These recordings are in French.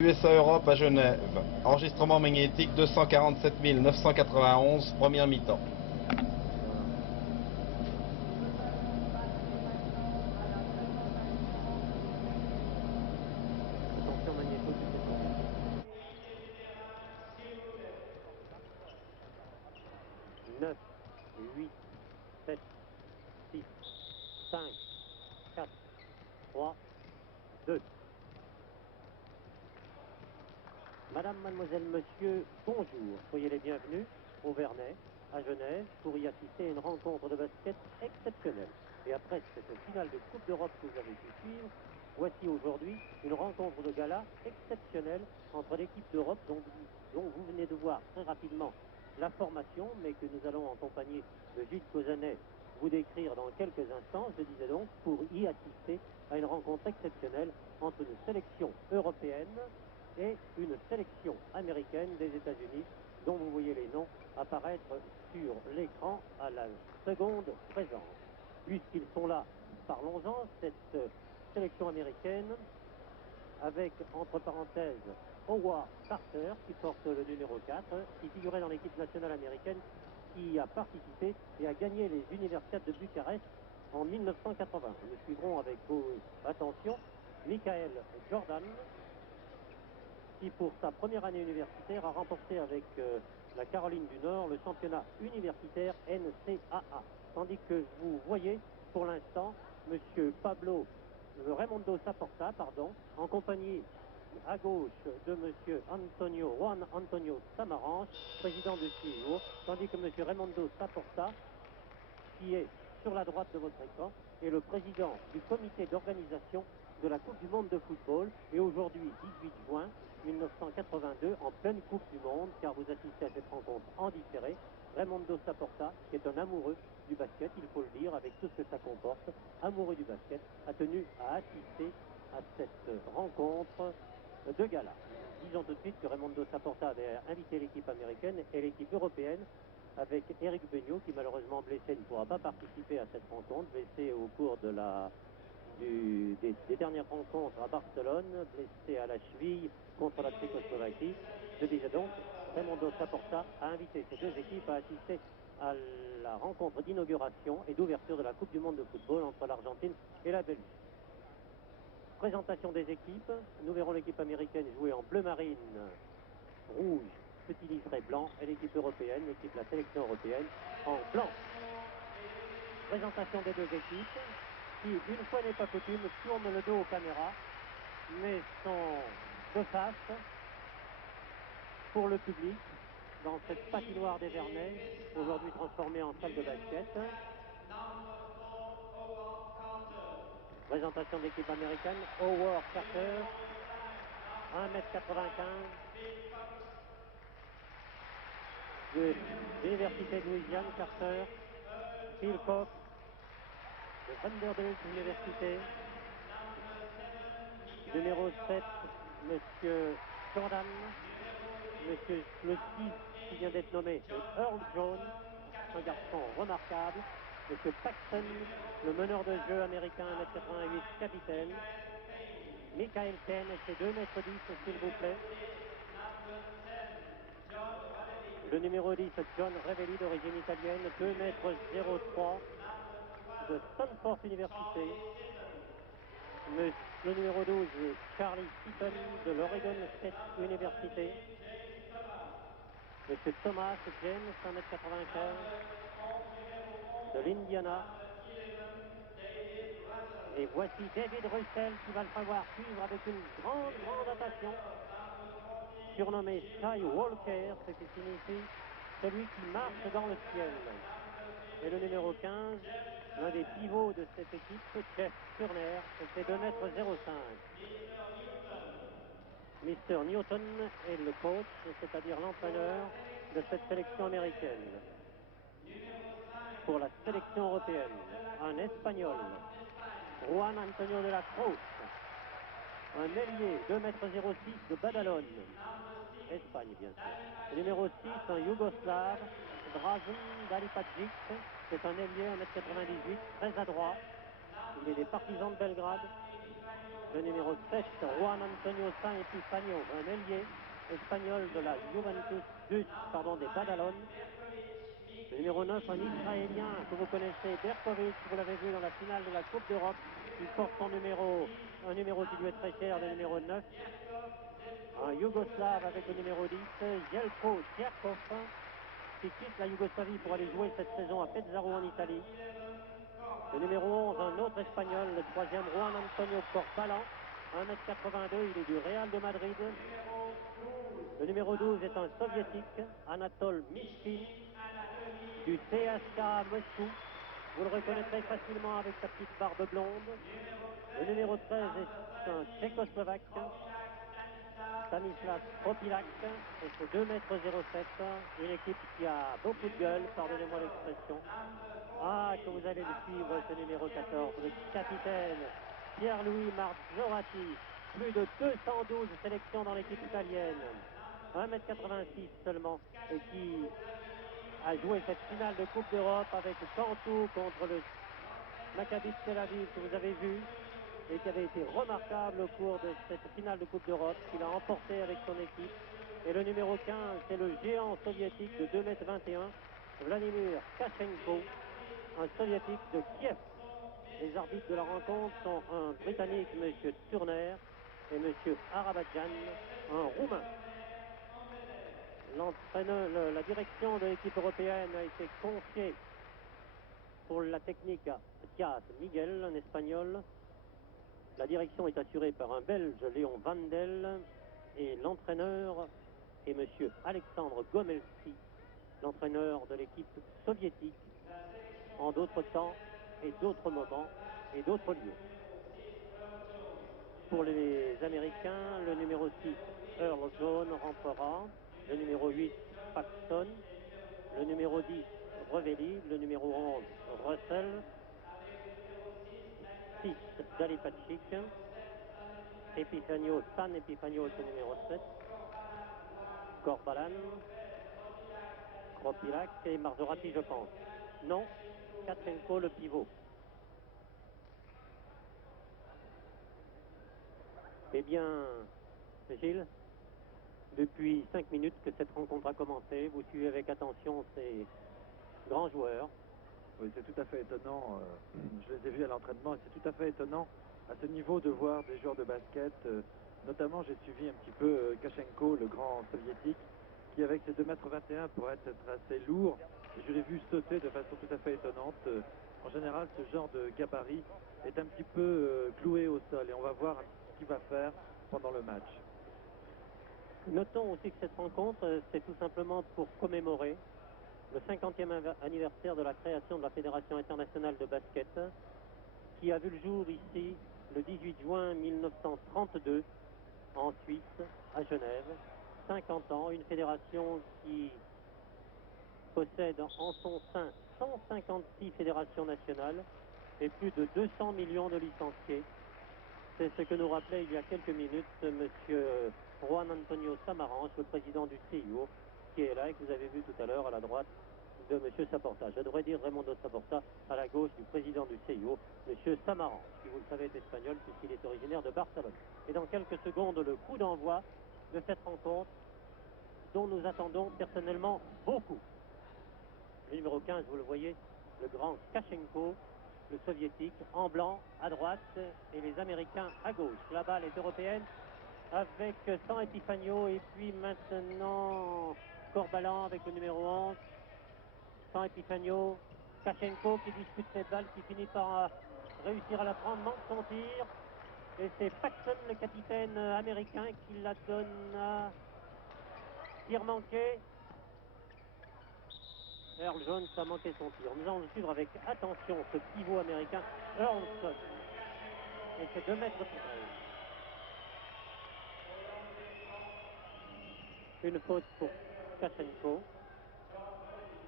USA Europe à Genève. Enregistrement magnétique 247 991, première mi-temps. Attention magnéto du départ. 9, 8, 7, 6, 5, 4, 3, 2. Madame, mademoiselle, monsieur, bonjour. Soyez les bienvenus au Vernet, à Genève, pour y assister à une rencontre de basket exceptionnelle. Et après cette finale de Coupe d'Europe que vous avez pu suivre, voici aujourd'hui une rencontre de gala exceptionnelle entre l'équipe d'Europe dont vous venez de voir très rapidement la formation, mais que nous allons en compagnie de Gilles Causanet vous décrire dans quelques instants, je disais donc, pour y assister à une rencontre exceptionnelle entre une sélection européenne et une sélection américaine des États-Unis, dont vous voyez les noms apparaître sur l'écran à la seconde présence. Puisqu'ils sont là, parlons-en, cette sélection américaine, avec, entre parenthèses, Howard Carter, qui porte le numéro 4, qui figurait dans l'équipe nationale américaine, qui a participé et a gagné les Universiades de Bucarest en 1980. Nous suivrons avec attention Michael Jordan, qui pour sa première année universitaire a remporté avec la Caroline du Nord le championnat universitaire NCAA. Tandis que vous voyez pour l'instant monsieur Raimundo Saporta, en compagnie à gauche de monsieur Juan Antonio Samaranch, président de CIO, tandis que monsieur Raimundo Saporta, qui est sur la droite de votre écran, est le président du comité d'organisation de la Coupe du Monde de football, et aujourd'hui 18 juin 1982, en pleine Coupe du Monde, car vous assistez à cette rencontre en différé. Raimundo Saporta, qui est un amoureux du basket, il faut le dire, avec tout ce que ça comporte, amoureux du basket, a tenu à assister à cette rencontre de gala. Disons tout de suite que Raimundo Saporta avait invité l'équipe américaine et l'équipe européenne, avec Eric Begnot, qui malheureusement blessé ne pourra pas participer à cette rencontre, blessé au cours de des dernières rencontres à Barcelone, blessé à la cheville contre la Tchécoslovaquie. Je disais donc, Raimundo Saporta a invité ces deux équipes à assister à la rencontre d'inauguration et d'ouverture de la Coupe du Monde de football entre l'Argentine et la Belgique. Présentation des équipes, nous verrons l'équipe américaine jouer en bleu marine, rouge, petit liseré blanc, et l'équipe européenne, la sélection européenne, en blanc. Présentation des deux équipes, qui, une fois n'est pas coutume, tournent le dos aux caméras, mais sont de face pour le public, dans cette patinoire des Vernets, aujourd'hui transformée en salle de basket. Présentation de l'équipe américaine, Howard Carter, 1m95, de l'Université de Louisiane, Carter, Phil Cox, de Vanderbilt Université, numéro 7, monsieur Jordan, monsieur le 6 qui vient d'être nommé, c'est Earl Jones, un garçon remarquable, monsieur Paxton, le meneur de jeu américain, 1m88, capitaine, Michael Penn, c'est 2m10, s'il vous plaît. Le numéro 10, John Revelli, d'origine italienne, 2m03, de Stanford Université. Le numéro 12, Charlie Seaton, de l'Oregon State University. Monsieur Thomas James, 1m95, de l'Indiana. Et voici David Russell qui va le falloir suivre avec une grande attention. Surnommé Sky Walker, ce qui signifie celui qui marche dans le ciel. Et le numéro 15, l'un des pivots de cette équipe, Jeff Turner, c'est 2m05. Mr. Newton est le coach, c'est-à-dire l'entraîneur de cette sélection américaine. Pour la sélection européenne, un Espagnol, Juan Antonio de la Cruz, un ailier, 2m06 de Badalone, Espagne bien sûr. Le numéro 6, un Yougoslave, Dražen Dalipagic, c'est un ailier, 1m98, très adroit. Il est des partisans de Belgrade. le numéro 7, Juan Antonio San Epifanio, un ailier espagnol de la Juventus des Badalone. Le numéro 9, un Israélien que vous connaissez, Berkovic, vous l'avez vu dans la finale de la Coupe d'Europe. Il porte son numéro, un numéro qui lui est très cher, le numéro 9. Un Yougoslave avec le numéro 10, Jelko Tcherkov, qui quitte la Yougoslavie pour aller jouer cette saison à Pesaro en Italie. Le numéro 11, un autre Espagnol, le troisième, Juan Antonio Corbalan, 1m82, il est du Real de Madrid. Le numéro 12 est un Soviétique, Anatol Mishkin, du CSKA Moscou. Vous le reconnaîtrez facilement avec sa petite barbe blonde. Le numéro 13 est un Tchécoslovaque, Stanislav Propilak, et c'est 2,07 m. Une équipe qui a beaucoup de gueule, pardonnez-moi l'expression. Ah, que vous allez le suivre, ce numéro 14, le capitaine Pierre-Louis Marzorati. Plus de 212 sélections dans l'équipe italienne. 1,86 m seulement, et qui a joué cette finale de Coupe d'Europe avec Cantou contre le Maccabi de Tel Aviv que vous avez vu, et qui avait été remarquable au cours de cette finale de Coupe d'Europe, qu'il a emporté avec son équipe. Et le numéro 15, c'est le géant soviétique de 2,21 m, Vladimir Kachenko, un soviétique de Kiev. Les arbitres de la rencontre sont un Britannique, M. Turner, et M. Arabadjan, un Roumain. L'entraîneur, la direction de l'équipe européenne a été confiée pour la technique à Diaz Miguel, un Espagnol. La direction est assurée par un Belge, Léon Vandel, et l'entraîneur est M. Alexandre Gomelski, l'entraîneur de l'équipe soviétique, en d'autres temps et d'autres moments et d'autres lieux. Pour les Américains, le numéro 6, Earl John, rentrera. Le numéro 8, Paxton. Le numéro 10, Revelli. Le numéro 11, Russell. 6, Dalipacic. Epifanio, San Epifanio, c'est le numéro 7. Corbalan. Kropilak et Marzorati, je pense. Non, Kachenko, le pivot. Eh bien, Gilles, depuis 5 minutes que cette rencontre a commencé, vous suivez avec attention ces grands joueurs. Oui, c'est tout à fait étonnant. Je les ai vus à l'entraînement et c'est tout à fait étonnant à ce niveau de voir des joueurs de basket. Notamment, j'ai suivi un petit peu Kachenko, le grand soviétique, qui avec ses 2,21 m pourrait être assez lourd. Et je l'ai vu sauter de façon tout à fait étonnante. En général, ce genre de gabarit est un petit peu cloué au sol et on va voir ce qu'il va faire pendant le match. Notons aussi que cette rencontre, c'est tout simplement pour commémorer le 50e anniversaire de la création de la Fédération internationale de basket, qui a vu le jour ici le 18 juin 1932 en Suisse, à Genève. 50 ans, une fédération qui possède en son sein 156 fédérations nationales et plus de 200 millions de licenciés. C'est ce que nous rappelait il y a quelques minutes M. Juan Antonio Samaranch, le président du CIO, qui est là et que vous avez vu tout à l'heure à la droite de M. Saporta. Je devrais dire Raimundo Saporta à la gauche du président du CIO, M. Samaranch, qui vous le savez est espagnol puisqu'il est originaire de Barcelone. Et dans quelques secondes, le coup d'envoi de cette rencontre dont nous attendons personnellement beaucoup. Le numéro 15, vous le voyez, le grand Kachenko, le soviétique, en blanc à droite et les Américains à gauche. La balle est européenne avec San Epifanio et puis maintenant Corbalan avec le numéro 11. San Epifanio, Kachenko qui dispute cette balle, qui finit par réussir à la prendre, manque son tir. Et c'est Paxton, le capitaine américain, qui la donne à tir manqué. Earl Jones a manqué son tir. Nous allons le suivre avec attention, ce pivot américain, Earl Jones. Et c'est 2 mètres 13. Une faute pour Kachenko.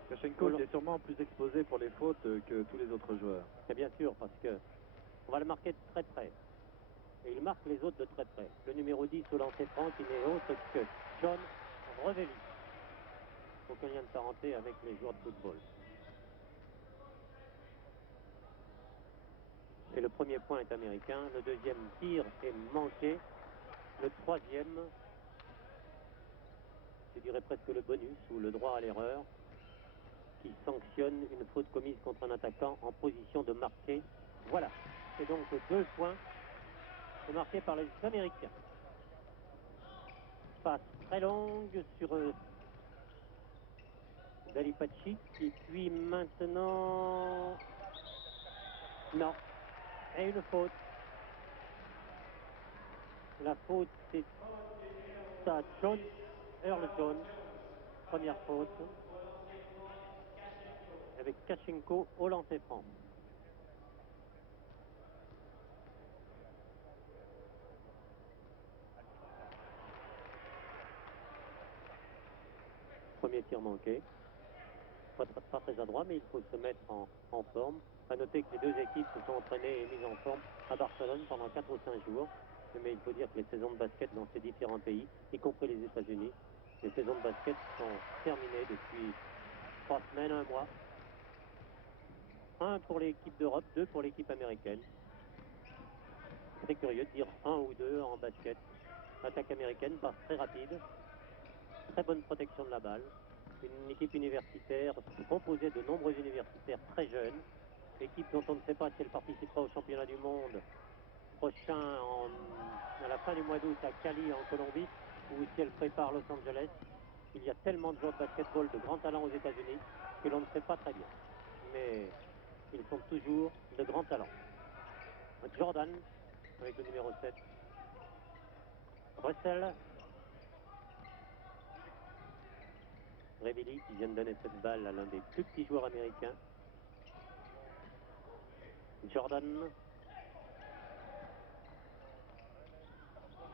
Kachenko était sûrement plus exposé pour les fautes que tous les autres joueurs. C'est bien sûr, parce que on va le marquer de très près. Et il marque les autres de très près. Le numéro 10 au lancer franc, qui n'est autre que John Revelli. Aucun lien de parenté avec les joueurs de football. Et le premier point est américain. Le deuxième tir est manqué. Le troisième, je dirais presque le bonus ou le droit à l'erreur, qui sanctionne une faute commise contre un attaquant en position de marquer. Voilà. C'est donc 2 points. C'est marqué par les Américains. Passe très longue sur Dalipacic. Et puis maintenant... Non. Et une faute. La faute, c'est à Jones, Earl Jones. Première faute. Avec Kachenko au lancer franc. Premier tir manqué. Pas très adroit, mais il faut se mettre en forme. À noter que les deux équipes se sont entraînées et mises en forme à Barcelone pendant 4 ou 5 jours. Mais il faut dire que les saisons de basket dans ces différents pays, y compris les États-Unis, les saisons de basket sont terminées depuis 3 semaines, 1 mois. 1 pour l'équipe d'Europe, 2 pour l'équipe américaine. C'est curieux de dire 1 ou 2 en basket. L'attaque américaine passe très rapide. Très bonne protection de la balle. Une équipe universitaire composée de nombreux universitaires très jeunes. Équipe dont on ne sait pas si elle participera au championnat du monde prochain à la fin du mois d'août à Cali en Colombie, ou si elle prépare Los Angeles. Il y a tellement de joueurs de basketball de grands talents aux États-Unis que l'on ne sait pas très bien. Mais ils sont toujours de grands talents. Jordan avec le numéro 7. Russell. Revelli qui vient de donner cette balle à l'un des plus petits joueurs américains. Jordan.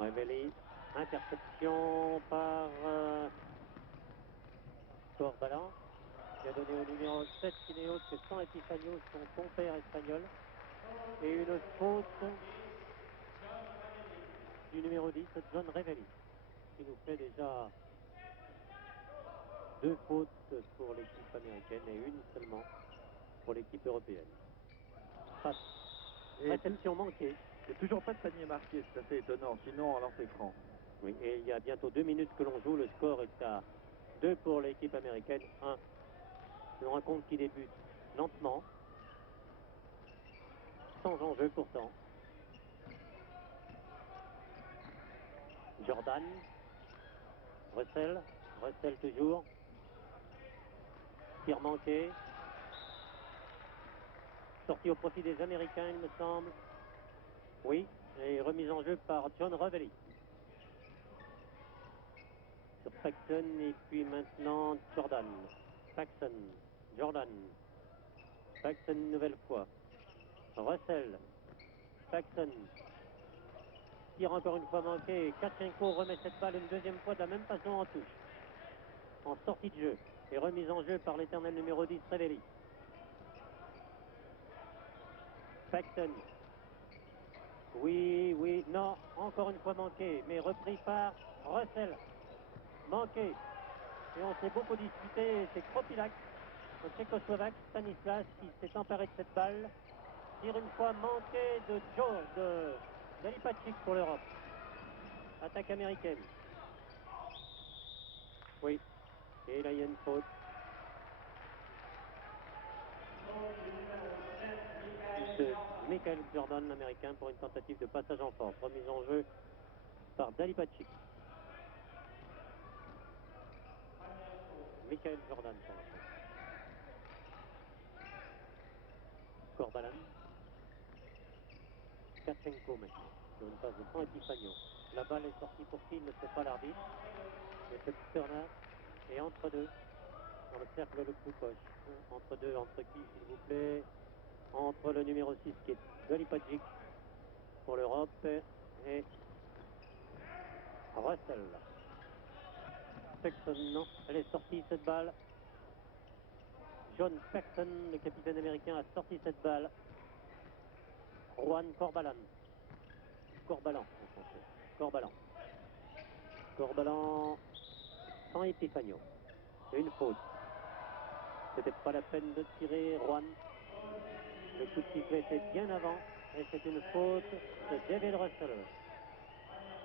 Revelli. Interception par Corbalan, qui a donné au numéro 7 Kineos, que sans Epifanio, son compère espagnol. Et une faute du numéro 10, John Revelli, qui nous fait déjà 2 fautes pour l'équipe américaine et 1 seulement pour l'équipe européenne. Passe. Réception manquée. Il n'y a toujours pas de panier marqué, c'est assez étonnant, sinon en lancer franc. Oui, et il y a bientôt 2 minutes que l'on joue. Le score est à 2 pour l'équipe américaine, 1. Une rencontre qui débute lentement, sans enjeu pourtant. Jordan, Russell toujours. Tir manqué. Sorti au profit des Américains, il me semble. Oui, et remise en jeu par John Revelli. Sur Paxson et puis maintenant Jordan. Paxson, Jordan. Paxson une nouvelle fois. Russell. Paxson. Tire encore une fois manqué. Kachenko remet cette balle une deuxième fois de la même façon en touche. En sortie de jeu. Et remise en jeu par l'éternel numéro 10, Revelli. Paxson. Oui, non, encore une fois manqué, mais repris par Russell. Manqué. Et on s'est beaucoup disputé, c'est Kropilac, le Tchécoslovaque, Stanislas, qui s'est emparé de cette balle. Tire une fois manqué de Dalipacic pour l'Europe. Attaque américaine. Oui, et là il y a une faute. De Michael Jordan, l'américain, pour une tentative de passage en force. Remise en jeu par Dalipacic. Michael Jordan pour la faute. Corbalan. Kachenko maintenant, sur une passe de San Epifanio. La balle est sortie pour qui? Il ne sait pas l'arbitre. Mais c'est Turner. Et entre deux, dans le cercle le plus proche. Entre deux, entre qui, s'il vous plaît? Entre le numéro 6 qui est Dalipacic pour l'Europe et Russell. Paxson, non, elle est sortie cette balle. John Paxson, le capitaine américain, a sorti cette balle. Juan Corbalan. Corbalan en français. Corbalan sans Epifanio. Et une faute. C'était pas la peine de tirer Juan. Le coup de sifflet était bien avant Et c'est une faute de David Russell.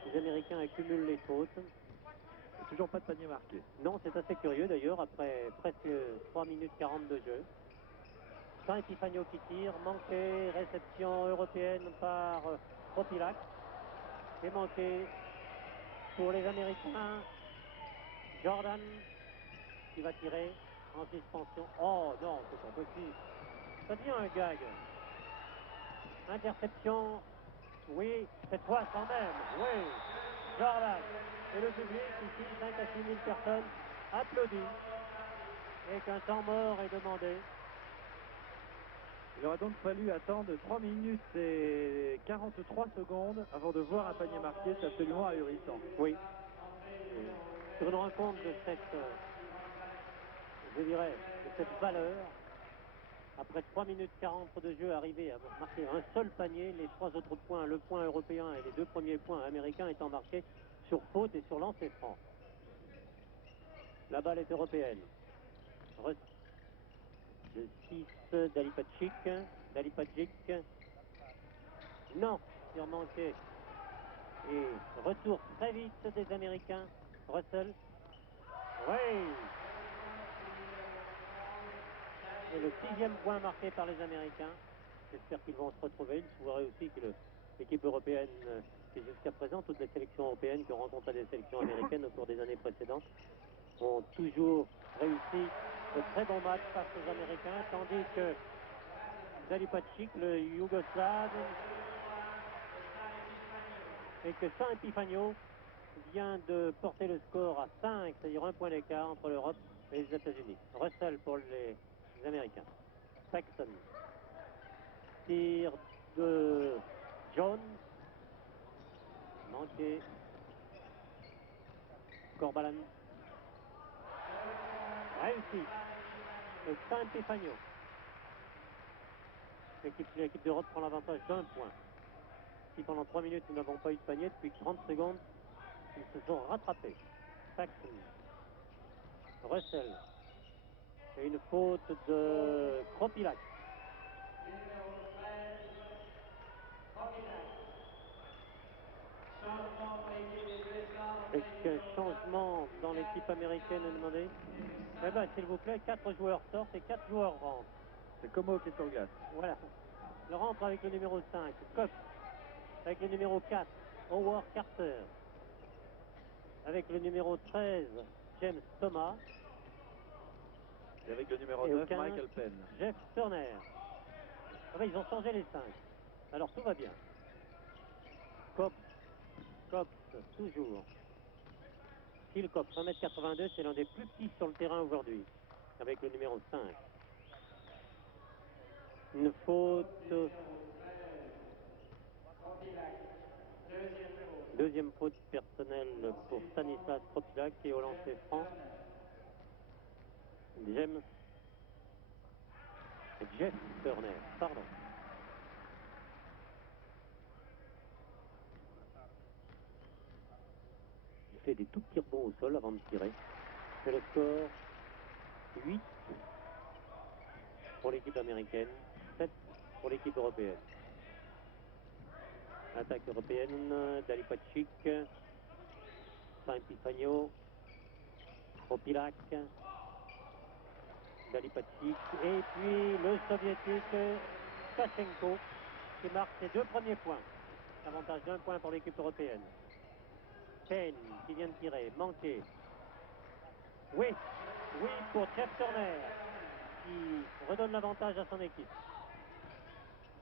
Les Américains accumulent les fautes. Et toujours pas de panier marqué. Non, c'est assez curieux d'ailleurs, après presque 3 minutes 40 de jeu. Saint Epifanio qui tire, manqué, réception européenne par Propilac. C'est manqué pour les Américains. Jordan qui va tirer en suspension. Oh non, c'est pas possible. Ça devient un gag. Interception. Oui, cette fois quand même. Oui, Jordan. Et le public, ici, 5 à 6 000 personnes, applaudit. Et qu'un temps mort est demandé. Il aura donc fallu attendre 3 minutes et 43 secondes avant de voir un panier marqué. C'est absolument ahurissant. Oui. Sur une rencontre de cette, je dirais, de cette valeur, après 3 minutes 40 de jeu, arriver à marquer un seul panier, les 3 autres points, le point européen et les 2 premiers points américains étant marqués sur faute et sur lancer franc. La balle est européenne. De 6, Dalipacic. Non, sur manqué. Et retour très vite des Américains. Russell. Oui. Et le 6e point marqué par les Américains. J'espère qu'ils vont se retrouver. Il se pourrait aussi que l'équipe européenne, qui jusqu'à présent, toutes les sélections européennes qui ont rencontré des sélections américaines au cours des années précédentes, ont toujours réussi de très bons matchs face aux Américains, tandis que Dalipacic, le Yougoslave, et que Saint Epifanio vient de porter le score à 5, c'est-à-dire un point d'écart entre l'Europe et les États-Unis. Russell pour les Américains. Paxton. Tir de Jones. Manqué. Corbalan. Réussi. Et Saint Epifanio. L'équipe d'Europe prend l'avantage d'un point. Si pendant 3 minutes nous n'avons pas eu de panier, depuis 30 secondes, ils se sont rattrapés. Paxton. Russell. Et une faute de Propilac. Est-ce qu'un changement dans l'équipe américaine est demandé? Eh bien, s'il vous plaît, 4 joueurs sortent et 4 joueurs rentrent. C'est Como qui est sur glace. Voilà. Il rentre avec le numéro 5, Cox. Avec le numéro 4, Howard Carter. Avec le numéro 13, James Thomas. Et avec le numéro Et au 9, 15, Michael Penn. Jeff Turner. Ah ben, ils ont changé les 5. Alors tout va bien. Cox, toujours. Phil Cox, 1m82, c'est l'un des plus petits sur le terrain aujourd'hui. Avec le numéro 5. Une faute. Deuxième faute personnelle pour Stanislas Propilac et au lancer franc. Jeff Turner, pardon. Il fait des tout petits rebonds au sol avant de tirer. C'est le score 8 pour l'équipe américaine, 7 pour l'équipe européenne. Attaque européenne, Dalipacic, Saint Epifanio, Propilac, Dalipacic, et puis le soviétique Kachenko qui marque ses 2 premiers points. Avantage d'1 point pour l'équipe européenne. Payne qui vient de tirer, manqué. Oui pour Jeff Turner qui redonne l'avantage à son équipe.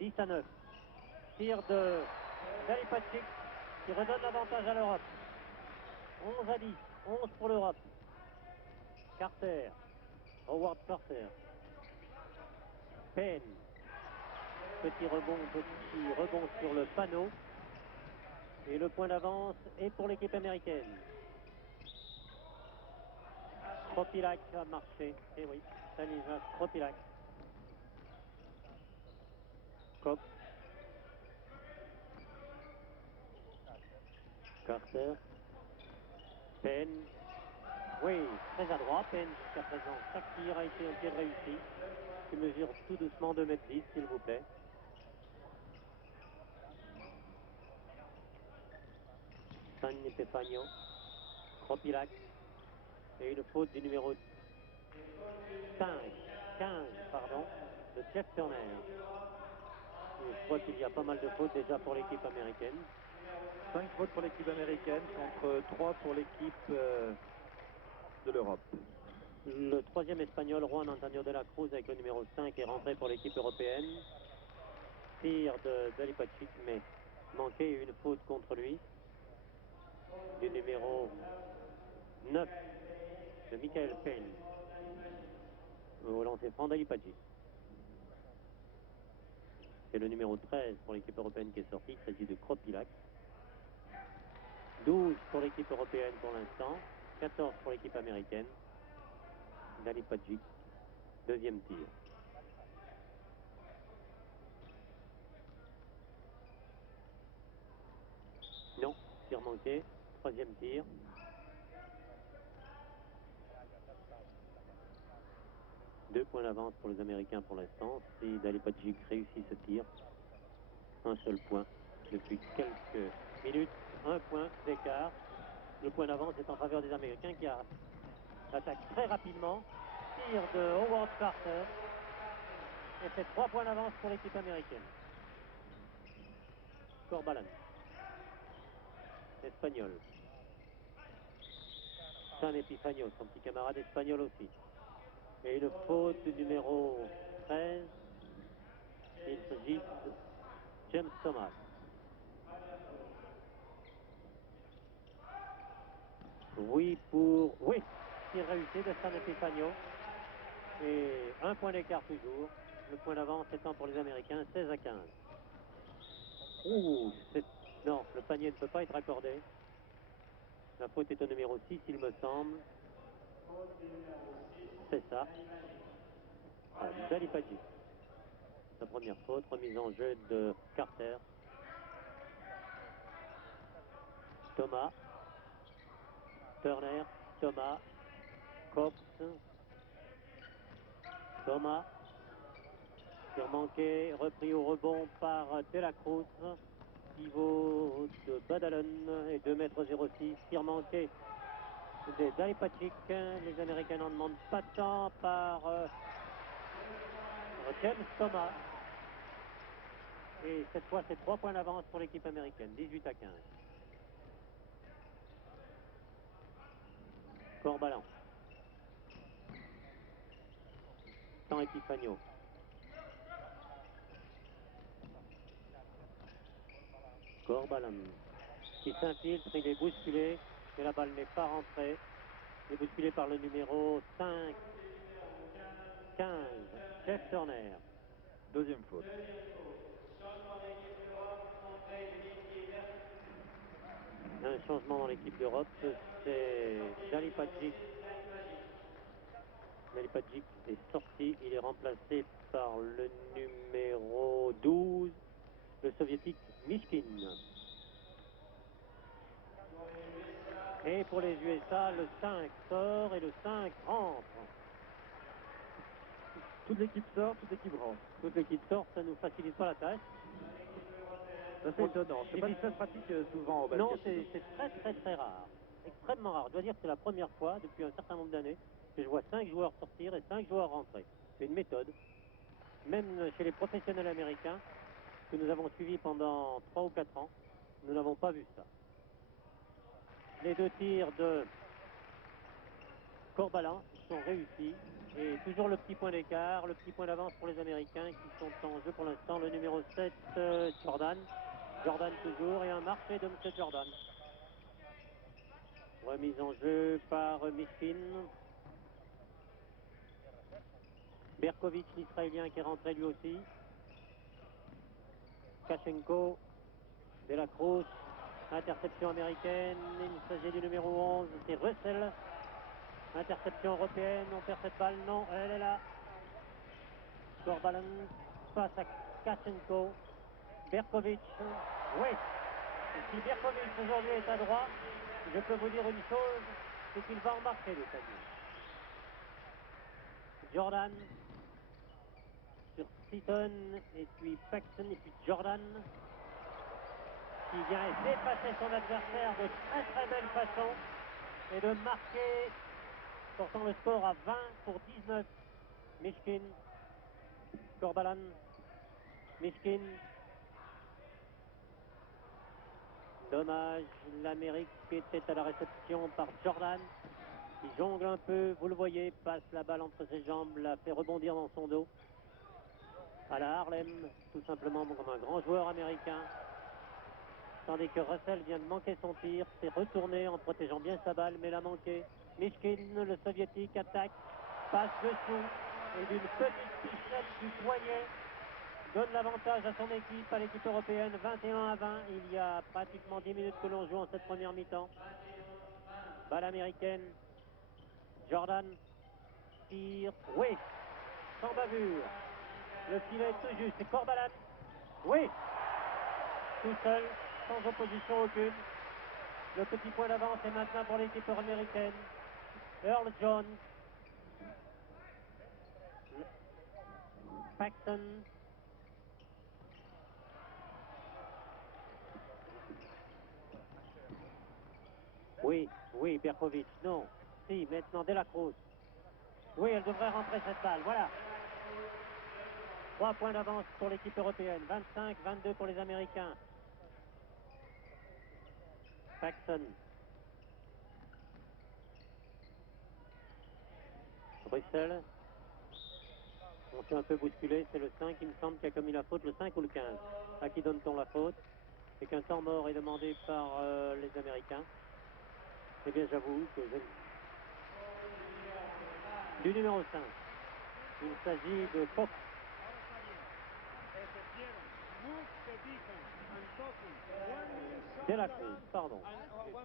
10-9. Tir de Dalipacic qui redonne l'avantage à l'Europe. 11-10, 11 pour l'Europe. Carter, Howard Carter. Payne. Petit rebond sur le panneau. Et le point d'avance est pour l'équipe américaine. Propilac a marché. Et oui, Stanislas Propilac. Cox. Carter. Penn. Oui, très adroit, Penn jusqu'à présent. Chaque tir a été un tir réussi. Qui mesure tout doucement 2,10 m, s'il vous plaît. San Epifanio, Kropilac, et une faute du numéro 15, pardon, de Jeff Turner. Et je crois qu'il y a pas mal de fautes déjà pour l'équipe américaine. 5 fautes pour l'équipe américaine contre 3 pour l'équipe de l'Europe. Le troisième espagnol, Juan Antonio de la Cruz, avec le numéro 5, est rentré pour l'équipe européenne. Tir de Dalipacic, mais manqué une faute contre lui. Du numéro 9 de Michael Payne. Au lancer franc Dalipacic. C'est le numéro 13 pour l'équipe européenne qui est sorti. Il s'agit de Kropilac. 12 pour l'équipe européenne pour l'instant. 14 pour l'équipe américaine. Dalipacic, deuxième tir. Non, tir manqué. Troisième tir. Deux points d'avance pour les Américains pour l'instant. Si Dalipacic réussit ce tir, un seul point depuis quelques minutes. Un point d'écart. Le point d'avance est en faveur des Américains qui attaquent très rapidement. Tir de Howard Carter. Et c'est 3 points d'avance pour l'équipe américaine. Corbalan. Espagnol. San Epifanio, son petit camarade espagnol aussi. Et une faute du numéro 13. Il s'agit de James Thomas. Oui, tir réussi de San Epifanio. Et un point d'écart toujours. Le point d'avance étant pour les Américains 16-15. Non, le panier ne peut pas être accordé. La faute est au numéro 6, il me semble. C'est ça. Dalipacic. Sa première faute, remise en jeu de Carter. Thomas. Turner. Thomas. Cox. Thomas. Tir manqué, repris au rebond par De la Cruz. Pivot de Badalon et 2,06 m. Tir manqué de Dalipacic. Les Américains n'en demandent pas tant par James Thomas. Et cette fois, c'est 3 points d'avance pour l'équipe américaine, 18-15. Corbalan. San Epifanio. Corbalan qui s'infiltre, il est bousculé et la balle n'est pas rentrée. Il est bousculé par le numéro 5, 15, Jeff Turner. Deuxième faute. Un changement dans l'équipe d'Europe, c'est Dalipacic. Dalipacic est sorti, il est remplacé par le numéro 12, le soviétique Mishkin. Et pour les USA, le 5 sort et le 5 rentre. Toute l'équipe sort, toute l'équipe rentre. Toute l'équipe sort, ça ne nous facilite pas la tâche. Ça, c'est étonnant. C'est pas une chose pratique souvent au basket. Non, c'est très rare. Extrêmement rare. Je dois dire que c'est la première fois depuis un certain nombre d'années que je vois 5 joueurs sortir et 5 joueurs rentrer. C'est une méthode. Même chez les professionnels américains que nous avons suivis pendant 3 ou 4 ans, nous n'avons pas vu ça. Les deux tirs de Corbalan sont réussis. Et toujours le petit point d'écart, le petit point d'avance pour les Américains qui sont en jeu pour l'instant. Le numéro 7, Jordan. Jordan toujours et un marché de M. Jordan. Remise en jeu par Mishkin. Berkovic, l'Israélien qui est rentré lui aussi. Kachenko. De la Cruz. Interception américaine. Il s'agit du numéro 11. C'est Russell. Interception européenne. On perd cette balle. Non, elle est là. Corbalan face à Kachenko. Berkovic. Oui. Et si Berkovic aujourd'hui est à droit, je peux vous dire une chose, c'est qu'il va en marquer des paniers. Jordan sur Seaton et puis Paxton et puis Jordan. qui vient dépasser son adversaire de très très belle façon et de marquer, portant le score à 20 pour 19. Mishkin, Corbalan, Mishkin. Dommage, l'Amérique était à la réception par Jordan, qui jongle un peu, vous le voyez, passe la balle entre ses jambes, la fait rebondir dans son dos. À la Harlem, tout simplement comme un grand joueur américain. Tandis que Russell vient de manquer son tir, s'est retourné en protégeant bien sa balle, mais l'a manqué. Mishkin, le soviétique, attaque, passe dessous, et d'une petite pichette du poignet, donne l'avantage à son équipe, à l'équipe européenne, 21 à 20. Il y a pratiquement 10 minutes que l'on joue en cette première mi-temps. Balle américaine. Jordan tire. Oui, sans bavure. Le filet est tout juste. C'est Corbalan. Oui, tout seul, sans opposition aucune. Le petit point d'avance est maintenant pour l'équipe américaine. Earl Jones. Paxton. Oui, Berkovic, non. Si, maintenant De La Cruz. Oui, elle devrait rentrer cette balle, voilà. 3 points d'avance pour l'équipe européenne, 25-22 pour les Américains. Paxton. Bruxelles. On s'est un peu bousculé, c'est le 5, il me semble, qui a commis la faute, le 5 ou le 15. À qui donne-t-on la faute? Et qu'un temps mort est demandé par les Américains. Eh bien, j'avoue que du numéro 5. Il s'agit de Fox. De La Cruz, pardon.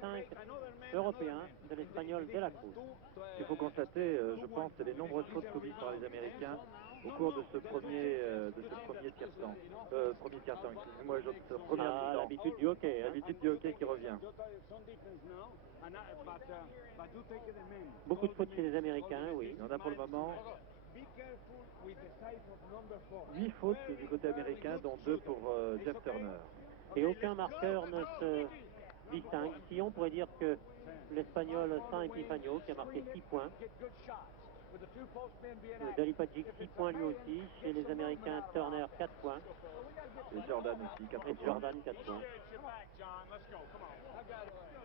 5 Européens, de l'Espagnol De La Cruz. Ce qu'il faut constater, je pense, c'est les nombreuses fautes commises par les Américains au cours de ce premier tiers-temps. Premier tiers-temps, excusez-moi, cette première mi-temps. L'habitude du hockey. Hein. L'habitude du hockey qui revient. Beaucoup de fautes chez les Américains, oui. Il y en a pour le moment 8 fautes du côté américain, dont 2 pour Jeff Turner. Et aucun marqueur ne se distingue. Si on pourrait dire que l'Espagnol San Epifanio, qui a marqué 6 points, Dalipagic 6 points lui aussi, chez les Américains Turner 4 points. Et Jordan aussi, 4 Et points. Jordan 4 points.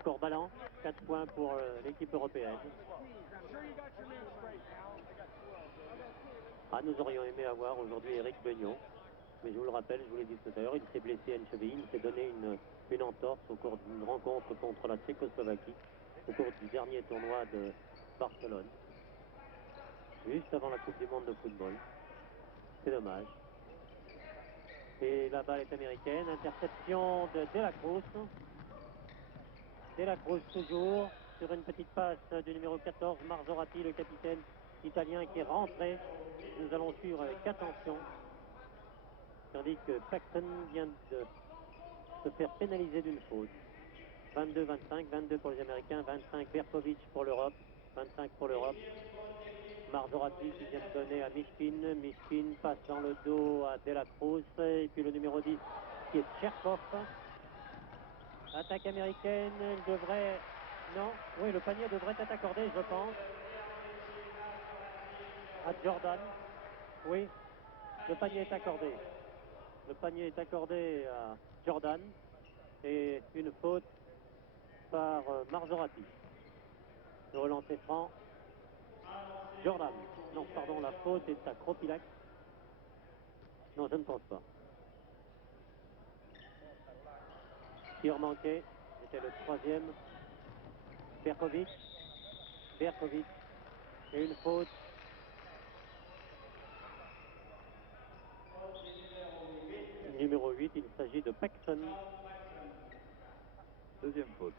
Corbalan 4 points pour l'équipe européenne. Ah, nous aurions aimé avoir aujourd'hui Eric Beugnon, mais je vous le rappelle, je vous l'ai dit tout à l'heure, il s'est blessé à une cheville, il s'est donné une entorse au cours d'une rencontre contre la Tchécoslovaquie, au cours du dernier tournoi de Barcelone, juste avant la Coupe du Monde de football. C'est dommage. Et la balle est américaine, interception de La Cruz. De La Cruz toujours, sur une petite passe du numéro 14, Marzorati, le capitaine italien qui est rentré. Nous allons suivre avec attention. Tandis que Paxton vient de se faire pénaliser d'une faute. 22-25, 22 pour les Américains, 25 Berkovic pour l'Europe, 25 pour l'Europe. Marzorati qui vient de donner à Mishkin. Mishkin passe dans le dos à De La Cruz. Et puis le numéro 10 qui est Tcherkov. Attaque américaine, il devrait... Non, oui, le panier devrait être accordé, je pense. À Jordan. Oui, le panier est accordé. Le panier est accordé à Jordan. Et une faute par Marzorati. Le relancer franc. Jordan. Non, pardon, la faute est à Kropilac. Non, je ne pense pas. Tir manqué. C'était le 3e. Berkovic. Berkovic. Et une faute. Numéro 8, il s'agit de Paxton. Deuxième faute.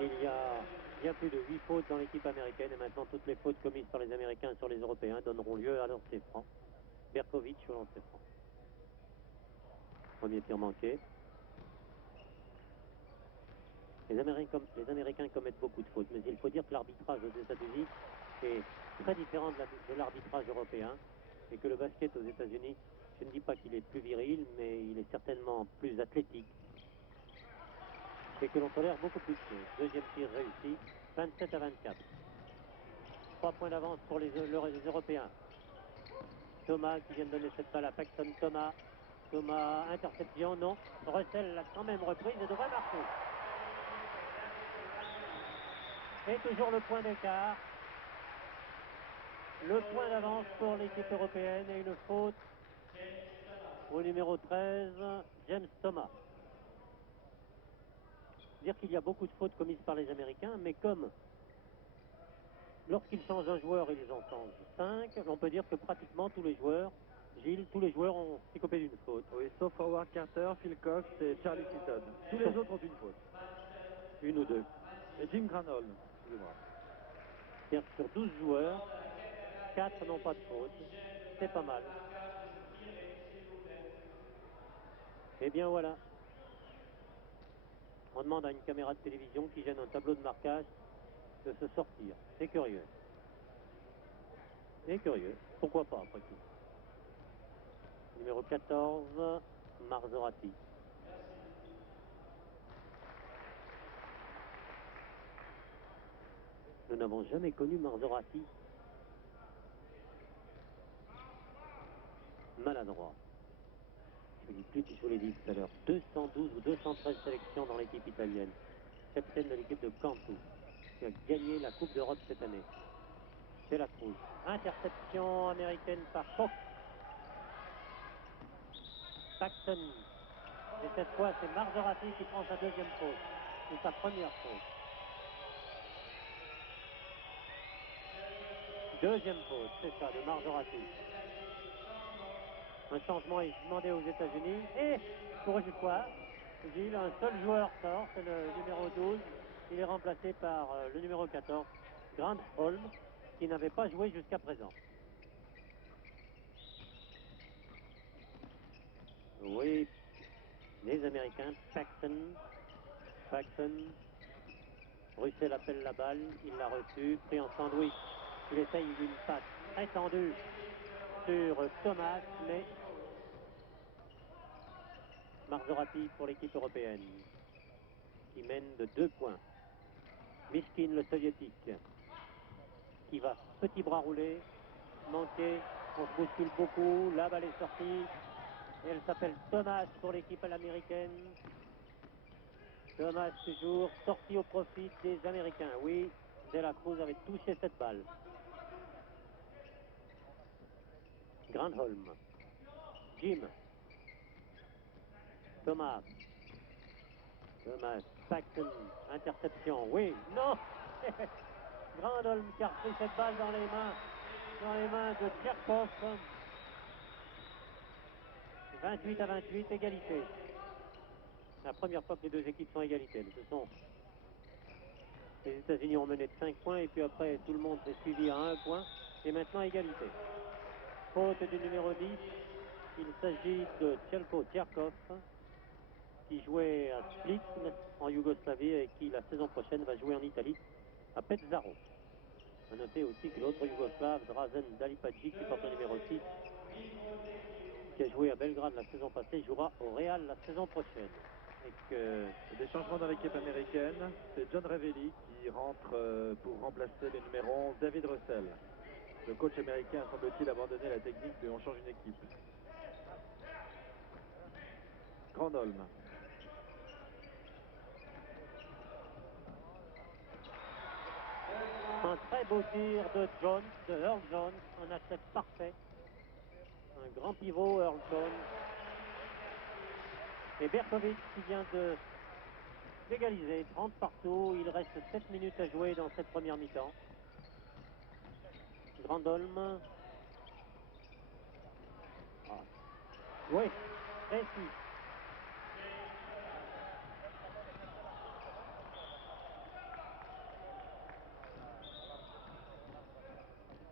Il y a bien plus de 8 fautes dans l'équipe américaine et maintenant toutes les fautes commises par les Américains sur les Européens donneront lieu à lancer franc. Berkovic au lancer franc. Premier tir manqué. Les Américains commettent beaucoup de fautes, mais il faut dire que l'arbitrage aux États-Unis est très différent de l'arbitrage européen. et que le basket aux États-Unis, je ne dis pas qu'il est plus viril, mais il est certainement plus athlétique et que l'on tolère beaucoup plus de choses. Deuxième tir réussi, 27-24. 3 points d'avance pour les Européens. Thomas qui vient de donner cette balle à Paxton. Thomas, interception, non. Russell l'a quand même reprise et devrait marquer. Et toujours le point d'écart. Le point d'avance pour l'équipe européenne et une faute au numéro 13, James Thomas. Dire qu'il y a beaucoup de fautes commises par les Américains, mais comme lorsqu'ils changent un joueur, ils en changent 5, on peut dire que pratiquement tous les joueurs, Gilles, tous les joueurs ont écopé d'une faute. Oui, sauf Howard Carter, Phil Cox et Charlie Seaton. Tous les autres ont une faute. Une ou deux. Et Jim Granholm, excusez-moi. C'est-à-dire que sur 12 joueurs, 4 n'ont pas de faute. C'est pas mal. Et bien voilà. On demande à une caméra de télévision qui gêne un tableau de marquage de se sortir. C'est curieux. C'est curieux. Pourquoi pas, après tout. Numéro 14, Marzorati. Nous n'avons jamais connu Marzorati maladroit. Je ne dis plus, je vous l'ai dit tout à l'heure, 212 ou 213 sélections dans l'équipe italienne. Capitaine de l'équipe de Cantu, qui a gagné la Coupe d'Europe cette année. C'est la Cruz. Interception américaine par Fox. Paxton. Et cette fois, c'est Marzorati qui prend sa deuxième faute. C'est sa première faute. Deuxième faute, c'est ça, de Marzorati. Un changement est demandé aux États-Unis. Et pour une fois, Gilles, un seul joueur sort, c'est le numéro 12. Il est remplacé par le numéro 14, Grant Holm, qui n'avait pas joué jusqu'à présent. Oui, les Américains, Paxton. Russell appelle la balle, il l'a reçue, pris en sandwich. Il essaye une passe très tendue sur Thomas, mais Marzorati pour l'équipe européenne, qui mène de 2 points. Mishkin, le soviétique, qui va petit bras roulé, manqué, on se bouscule beaucoup, la balle est sortie, et elle s'appelle Thomas pour l'équipe américaine. Thomas toujours sorti au profit des Américains. Oui, De La Cruz avait touché cette balle. Granholm, Jim, Thomas, Paxton, interception, oui, non. Granholm qui a repris cette balle dans les mains de Tcherkov. 28-28, égalité. La première fois que les deux équipes sont égalité. Les États-Unis ont mené de 5 points et puis après tout le monde s'est suivi à 1 point et maintenant égalité. Faute du numéro 10, il s'agit de Tchelko Tcherkov qui jouait à Split en Yougoslavie et qui la saison prochaine va jouer en Italie à Pesaro. A noter aussi que l'autre Yougoslave, Drazen Dalipadji, qui porte le numéro 6, qui a joué à Belgrade la saison passée, jouera au Real la saison prochaine. Et que... Des changements dans l'équipe américaine, c'est John Revelli qui rentre pour remplacer le numéro 11, David Russell. Le coach américain a semble-t-il abandonné la technique de on change une équipe. Granholm. Un très beau tir de Earl Jones, un accès parfait. Un grand pivot, Earl Jones. Et Berkovic qui vient d'égaliser, 30 partout. Il reste 7 minutes à jouer dans cette première mi-temps. Granholm. Ah. Oui, précis.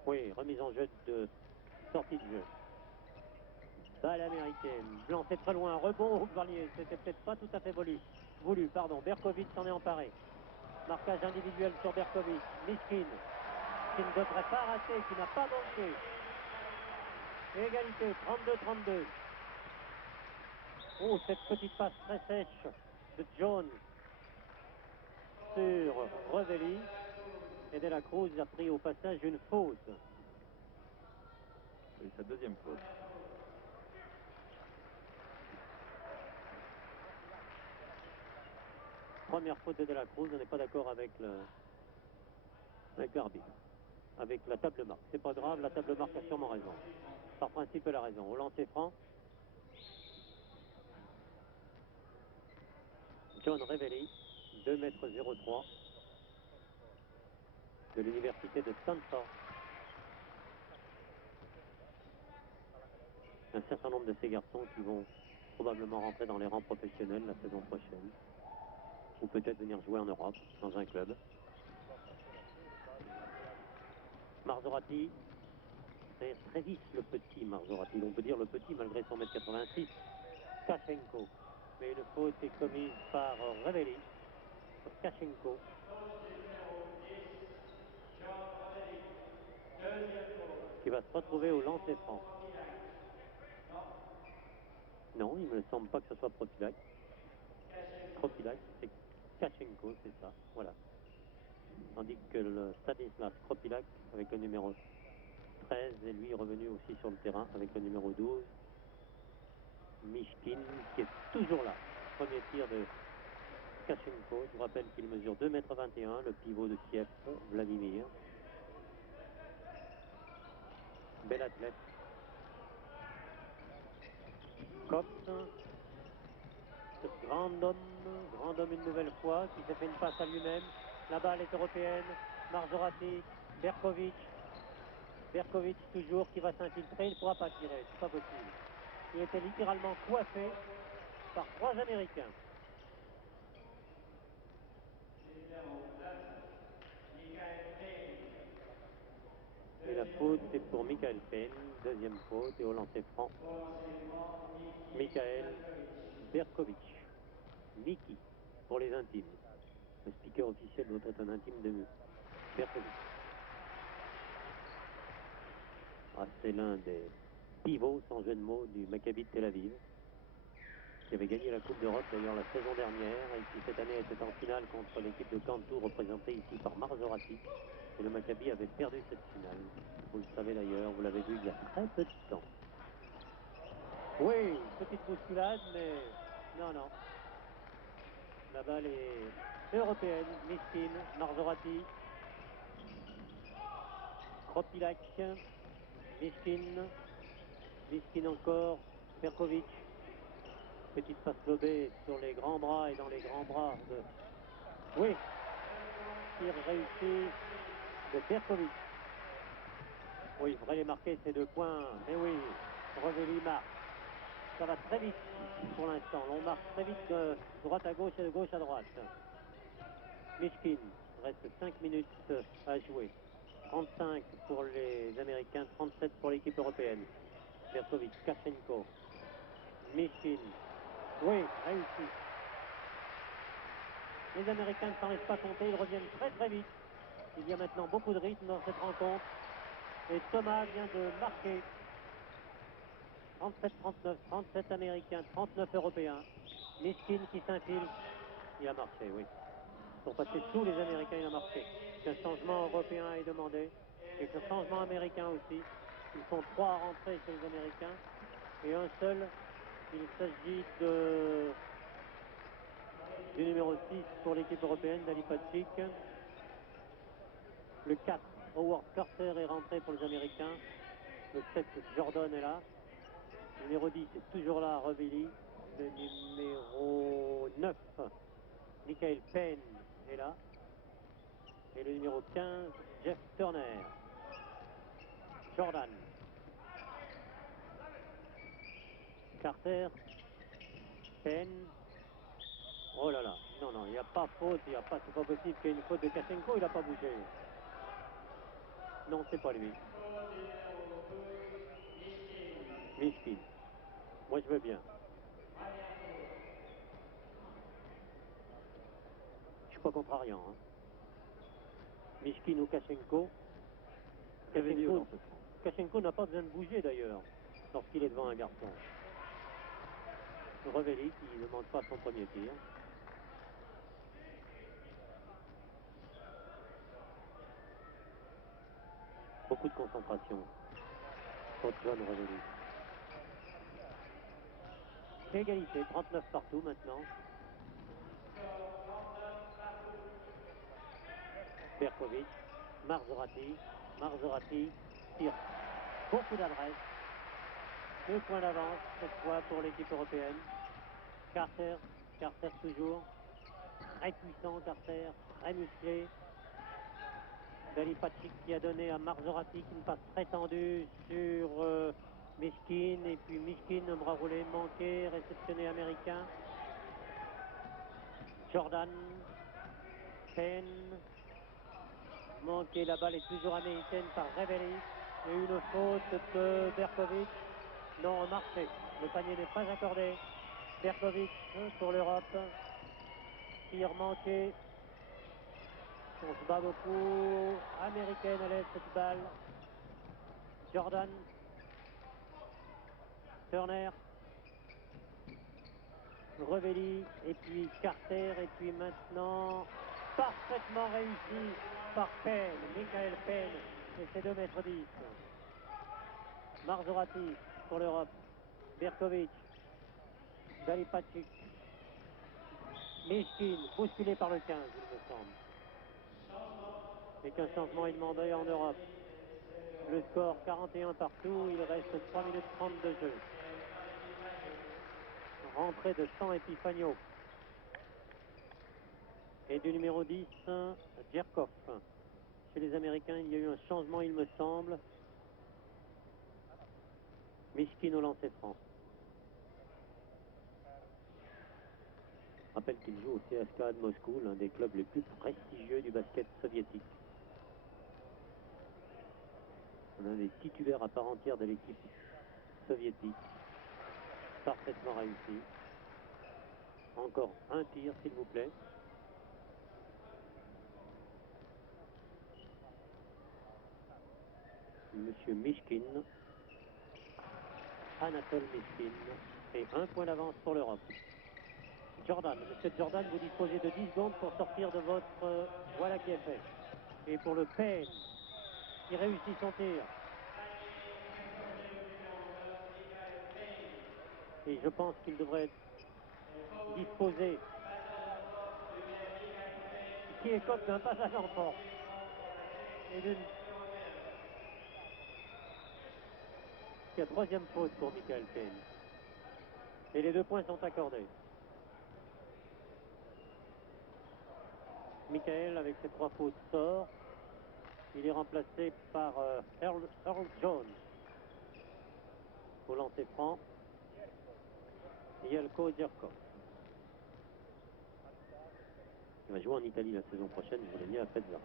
Oui, remise en jeu de sortie de jeu. Balle américaine. Blanc, c'est très loin. Rebond au Varlier. C'était peut-être pas tout à fait voulu. Berkovic s'en est emparé. Marquage individuel sur Berkovic. Mishkin, qui ne devrait pas rater, qui n'a pas manqué. Et égalité, 32-32. Oh, cette petite passe très sèche de Jones sur Revelli. Et De La Cruz a pris au passage une faute. Et sa deuxième faute. Première faute de La Cruz, on n'est pas d'accord avec l'arbitre, avec la table marque. C'est pas grave, la table marque a sûrement raison. Par principe, elle a raison. Au lancer franc, John Revelli, 2,03 m de l'université de Stanford. Un certain nombre de ces garçons qui vont probablement rentrer dans les rangs professionnels la saison prochaine. Ou peut-être venir jouer en Europe, dans un club. Marzorati, c'est très vif le petit Marzorati. On peut dire le petit malgré son 1,86 m. Kachenko. Mais une faute est commise par Revelli sur Kachenko. Qui va se retrouver au lancer franc. Non, il ne me semble pas que ce soit Profilac. Profilac, c'est Kachenko, c'est ça, voilà. Tandis que le Stanislav Kropilac, avec le numéro 13, est lui revenu aussi sur le terrain avec le numéro 12. Mishkin, qui est toujours là. Premier tir de Kachenko. Je vous rappelle qu'il mesure 2,21 m, le pivot de Kiev, Vladimir. Bel athlète. Kops, ce grand homme une nouvelle fois, qui s'est fait une passe à lui-même. La balle est européenne. Marzorati, Berkovic. Berkovic toujours qui va s'infiltrer. Il ne pourra pas tirer, c'est pas possible. Il était littéralement coiffé par 3 Américains. Et la faute est pour Michael Payne. Deuxième faute et au lancer franc. Michael Berkovic. Mickey pour les intimes. Le speaker officiel doit être un intime de Berkovic. Ah, c'est l'un des pivots, sans jeu de mots, du Maccabi de Tel Aviv, qui avait gagné la Coupe d'Europe d'ailleurs la saison dernière et qui cette année était en finale contre l'équipe de Cantour représentée ici par Marzorati. Et le Maccabi avait perdu cette finale. Vous le savez d'ailleurs, vous l'avez vu il y a très peu de temps. Oui, petite bousculade, mais non. La balle est européenne. Mishkin, Marzorati, Kropilac, Mishkin encore, Berkovic. Petite passe lobée sur les grands bras et dans les grands bras de... Oui, tir réussi de Berkovic. Oui, il faudrait les marquer ces 2 points. Mais oui, Revelli marque. Ça va très vite pour l'instant. On marque très vite de droite à gauche et de gauche à droite. Mishkin, reste 5 minutes à jouer. 35 pour les Américains, 37 pour l'équipe européenne. Berkovic, Kachenko, Mishkin. Oui, réussi. Les Américains ne s'en laissent pas compter, ils reviennent très vite. Il y a maintenant beaucoup de rythme dans cette rencontre. Et Thomas vient de marquer. 37-39, 37 Américains, 39 Européens. Mishkin qui s'infile. Il a marqué, oui. Pour passer tous les Américains, il a marqué. Un changement européen est demandé. Et un changement américain aussi. Ils sont 3 à rentrer chez les Américains. Et un seul. Il s'agit du numéro 6 pour l'équipe européenne, Dali Patrick. Le 4, Howard Carter est rentré pour les Américains. Le 7, Jordan est là. Le numéro 10 est toujours là, Revelli. Le numéro 9, Michael Payne est là. Et le numéro 15, Jeff Turner. Jordan. Carter. Payne. Oh là là. Non, il n'y a pas faute. C'est pas possible qu'il y ait une faute de Kachenko. Il n'a pas bougé. Non, c'est pas lui. Mishkin. Moi, je veux bien. Je suis pas contrariant. Hein. Mishkin ou Kachenko. Kachenko n'a pas besoin de bouger d'ailleurs. lorsqu'il est devant un garçon. Revelli qui ne manque pas son premier tir. Beaucoup de concentration pour John Revelli. Égalité, 39 partout maintenant. Berkovic, Marzorati tire. Beaucoup d'adresse. 2 points d'avance cette fois pour l'équipe européenne. Carter toujours. Très puissant Carter, très musclé. Galipacic qui a donné à Marzorati une passe très tendue sur Mishkin. Et puis Mishkin, un bras roulé, manqué, réceptionné américain. Jordan, Penn. Manqué, la balle est toujours américaine par Revelli. Et une faute de Berkovic. Non, marché. Le panier n'est pas accordé. Berkovic pour l'Europe. Tir manqué. On se bat beaucoup. Américaine, elle laisse cette balle. Jordan. Turner. Revelli. Et puis Carter. Et puis maintenant, parfaitement réussi par Penn. Michael Penn. Et c'est 2 mètres 10. Marzorati pour l'Europe. Berkovic. Galipacic. Mishkin, bousculé par le 15, il me semble. Et qu'un changement est demandé en Europe. Le score 41 partout, il reste 3 minutes 30 de jeu. Rentrée de San Epifanio. Et du numéro 10, Djerkov. Chez les Américains, il y a eu un changement, il me semble. Mishkin au lancer franc. Je rappelle qu'il joue au CSKA de Moscou, l'un des clubs les plus prestigieux du basket soviétique. On a des titulaires à part entière de l'équipe soviétique. Parfaitement réussi. Encore un tir, s'il vous plaît. Monsieur Mishkin. Anatole Mishkin. Et 1 point d'avance pour l'Europe. Jordan, monsieur Jordan, vous disposez de 10 secondes pour sortir de votre... voilà qui est fait. Et pour le Penn, qui réussit son tir. Et je pense qu'il devrait disposer, qui écope d'un passage en force. Et d'une... C'est la 3e faute pour Michael Penn. Et les 2 points sont accordés. Michael, avec ses 3 fautes, sort. Il est remplacé par Earl Jones au lancer franc. Jelko Djerkov. Il va jouer en Italie la saison prochaine, je vous l'ai dit à Pesaro.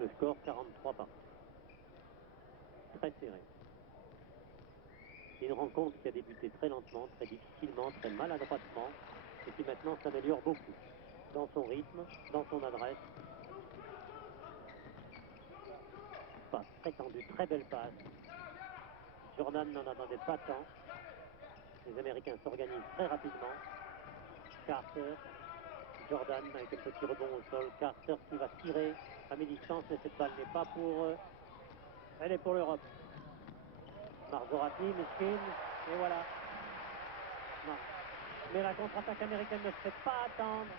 Le score 43 partout. Très serré. Une rencontre qui a débuté très lentement, très difficilement, très maladroitement, et qui maintenant s'améliore beaucoup. Dans son rythme, dans son adresse. Passe très tendue, très belle passe. Jordan n'en attendait pas tant. Les Américains s'organisent très rapidement. Carter, Jordan avec un petit rebond au sol. Carter qui va tirer à mi-distance, mais cette balle n'est pas pour eux. Elle est pour l'Europe. Marzorati, Mishkin, et voilà. Non. Mais la contre-attaque américaine ne se fait pas attendre.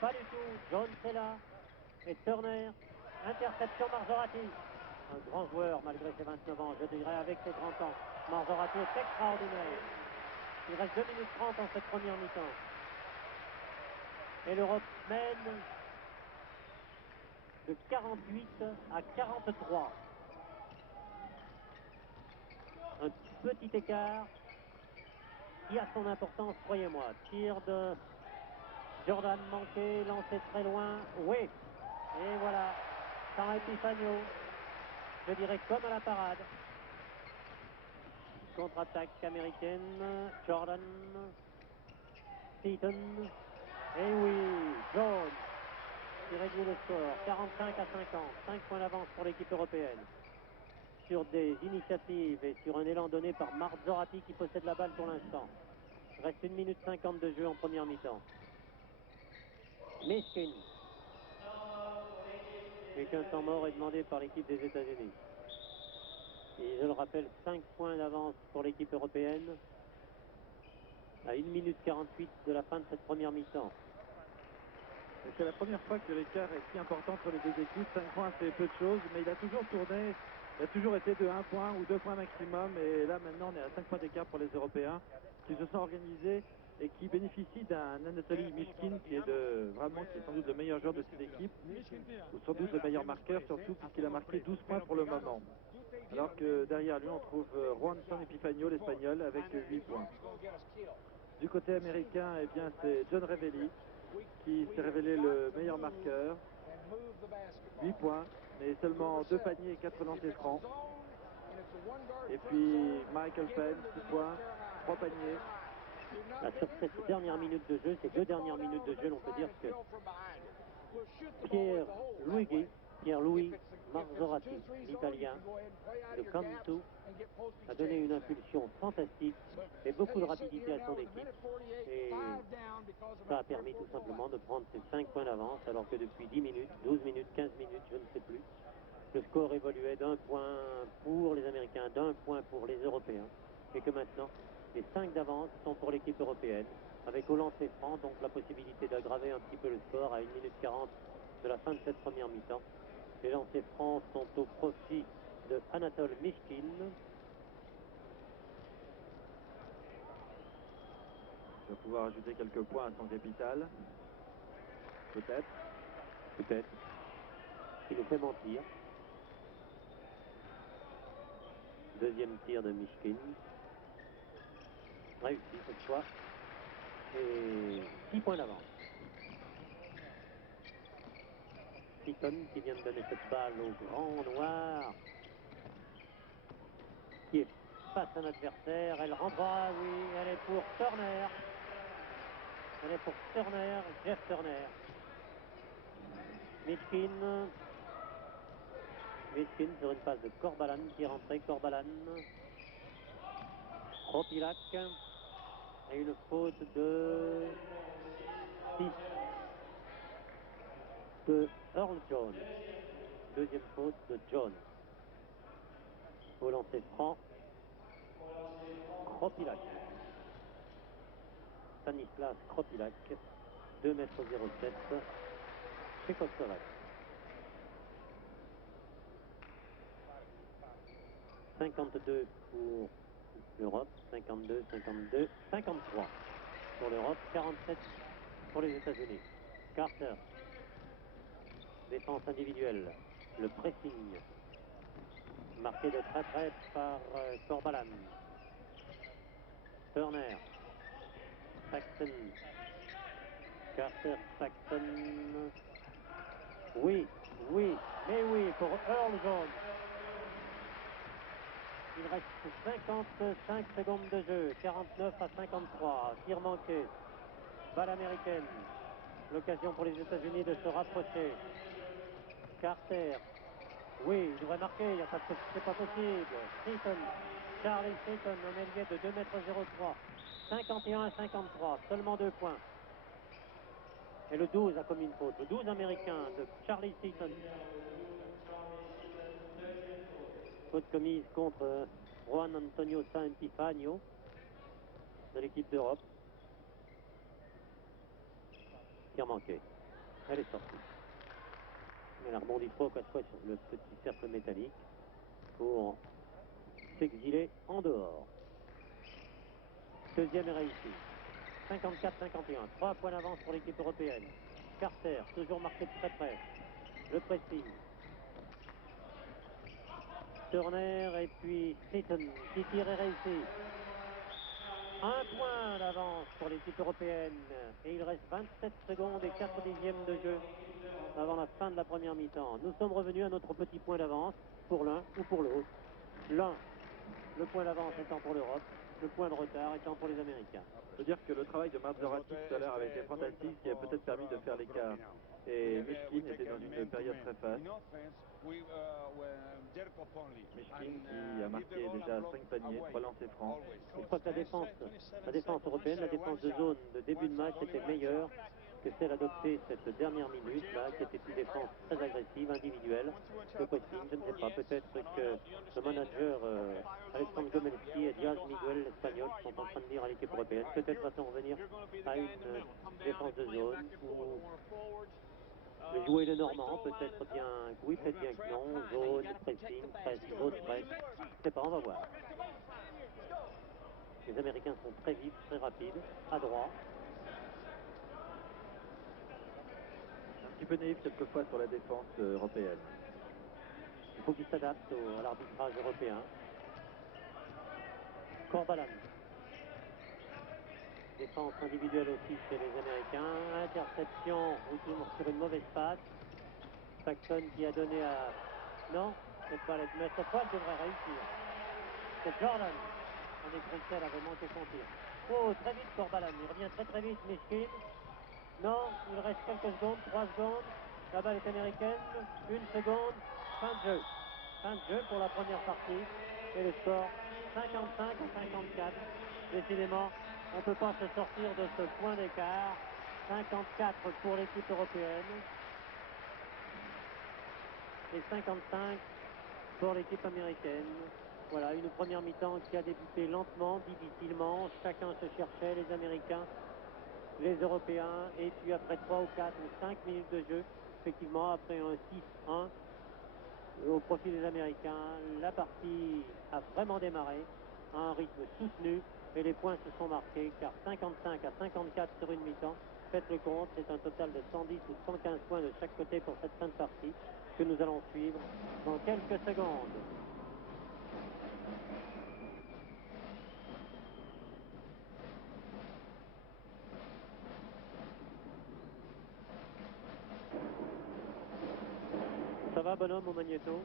Pas du tout. Jones est là. Et Turner. Interception Marzorati. Un grand joueur malgré ses 29 ans, je dirais, avec ses 30 ans. Marzorati est extraordinaire. Il reste 2 minutes 30 en cette première mi-temps. Et l'Europe mène de 48 à 43. Un petit écart qui a son importance, croyez-moi. Tir de Jordan manqué, lancé très loin. Oui. Et voilà. San Epifanio. Je dirais comme à la parade. Contre-attaque américaine. Jordan. Seaton. Et oui. Jones. Qui réduit le score. 45 à 50. 5 points d'avance pour l'équipe européenne. sur des initiatives et sur un élan donné par Marzorati qui possède la balle pour l'instant. Il reste 1 minute 50 de jeu en première mi-temps. Mishkin. Et qu'un temps mort est demandé par l'équipe des États-Unis. Et je le rappelle, 5 points d'avance pour l'équipe européenne à 1 minute 48 de la fin de cette première mi-temps. Et c'est la première fois que l'écart est si important entre les deux équipes. 5 points, c'est peu de choses, mais il a toujours tourné. Il a toujours été de 1 point ou 2 points maximum. Et là, maintenant, on est à 5 points d'écart pour les Européens qui se sont organisés et qui bénéficient d'un Anatoly Mishkin qui est sans doute le meilleur joueur de cette équipe, ou sans doute le meilleur marqueur, surtout puisqu'il a marqué 12 points pour le moment. Alors que derrière lui, on trouve Juanson Epifanio, l'Espagnol, avec 8 points. Du côté américain, eh bien, c'est John Revelli qui s'est révélé le meilleur marqueur. 8 points, mais seulement 2 paniers et 4 lancers francs. Et puis Michael Penn, 6 points, 3 paniers. Là, sur cette dernière minute de jeu, ces 2 dernières minutes de jeu, on peut dire que Pierre-Louis Marzorati, l'Italien de Cantu, a donné une impulsion fantastique et beaucoup de rapidité à son équipe. Et ça a permis tout simplement de prendre ces 5 points d'avance, alors que depuis 10 minutes, 12 minutes, 15 minutes, je ne sais plus, le score évoluait d'1 point pour les Américains, d'1 point pour les Européens, et que maintenant, les 5 d'avance sont pour l'équipe européenne, avec au lancer franc, donc la possibilité d'aggraver un petit peu le score à 1 minute 40 de la fin de cette première mi-temps. Les lancers francs sont au profit de Anatol Mishkin. Il va pouvoir ajouter quelques points à son capital. Peut-être. Peut-être. Il nous fait mentir. Deuxième tir de Mishkin. Réussi cette fois. Et 6 points d'avance. Seaton qui vient de donner cette balle au grand noir. Qui est face à un adversaire. Elle rentrera, oui, elle est pour Turner. Elle est pour Turner, Jeff Turner. Mishkin sur une passe de Corbalan qui est rentré. Corbalan. Kropilak. Et une faute de 6 de Earl Jones. Deuxième faute de Jones. Au lancer franc, Kropilak. Stanislas Kropilak, 2,07 m, Tchécoslovaque. 52 pour l'Europe, 52, 52, 53 pour l'Europe, 47 pour les États-Unis. Carter. Défense individuelle, le pressing, marqué de très près par Corbalan. Turner, Saxon, Carter, Saxon. Oui, mais oui, pour Earl Jones. Il reste 55 secondes de jeu, 49 à 53, tir manqué, balle américaine. L'occasion pour les États-Unis de se rapprocher. Carter, oui, il devrait marquer, c'est pas possible. Seaton, Charlie Seaton, un ailier de 2,03 m, 51 à 53, seulement 2 points. Et le 12 a commis une faute, le 12 américain de Charlie Seaton. Faute commise contre Juan Antonio Santifanio de l'équipe d'Europe. Tir manqué. Elle est sortie. Elle a rebondi 3 ou 4 fois sur le petit cercle métallique pour s'exiler en dehors. Deuxième est réussi. 54-51. 3 points d'avance pour l'équipe européenne. Carter, toujours marqué de très près. Le pressing. Turner et puis Seaton qui tire et réussi. 1 point d'avance pour l'équipe européenne. Et il reste 27 secondes et 4 dixièmes de jeu avant la fin de la première mi-temps. Nous sommes revenus à notre petit point d'avance pour l'un ou pour l'autre. L'un, le point d'avance étant pour l'Europe. le point de retard étant pour les Américains. Je veux dire que le travail de Marzorati tout à l'heure avait été fantastique, qui a peut-être permis de faire l'écart. Et Mishkin était dans une période très faste. Mishkin qui a marqué déjà 5 paniers, 3 lancers francs. Je crois que la défense européenne, la défense de zone de début de match était meilleure que celle adoptée cette dernière minute, là, qui était une défense très agressive, individuelle, de pressing. Je ne sais pas, peut-être que le manager Alexandre Gomelski et Diaz Miguel, l'Espagnol, sont en train de dire à l'équipe européenne, peut-être va-t-on revenir à une défense de zone où le jouer le Normand, peut-être bien, oui, peut-être bien que non, zone, pressing, presse, zone, presse, je ne sais pas, on va voir. Les Américains sont très vifs, très rapides, adroits. Un petit peu naïf quelquefois sur la défense européenne. Il faut qu'ils s'adaptent à l'arbitrage européen. Corbalan. Défense individuelle aussi chez les Américains. Interception sur une mauvaise passe. Paxton qui a donné à... Non, c'est pas les... Mais cette fois, elle devrait réussir. C'est Jordan. On est Bruxelles avait manqué son tir. Oh, très vite Corbalan. Il revient très vite, Mishkin. Non, il reste quelques secondes, 3 secondes. La balle est américaine. 1 seconde. Fin de jeu. Fin de jeu pour la première partie. Et le score 55 à 54. Décidément, on ne peut pas se sortir de ce point d'écart. 54 pour l'équipe européenne. Et 55 pour l'équipe américaine. Voilà, une première mi-temps qui a débuté lentement, difficilement. Chacun se cherchait, les Américains, les Européens. Et puis après 3 ou 4 ou 5 minutes de jeu, effectivement, après un 6-1 au profit des Américains, la partie a vraiment démarré à un rythme soutenu et les points se sont marqués car 55 à 54 sur une mi-temps, faites le compte, c'est un total de 110 ou 115 points de chaque côté pour cette fin de partie que nous allons suivre dans quelques secondes. Ça va, bonhomme, au magnéto?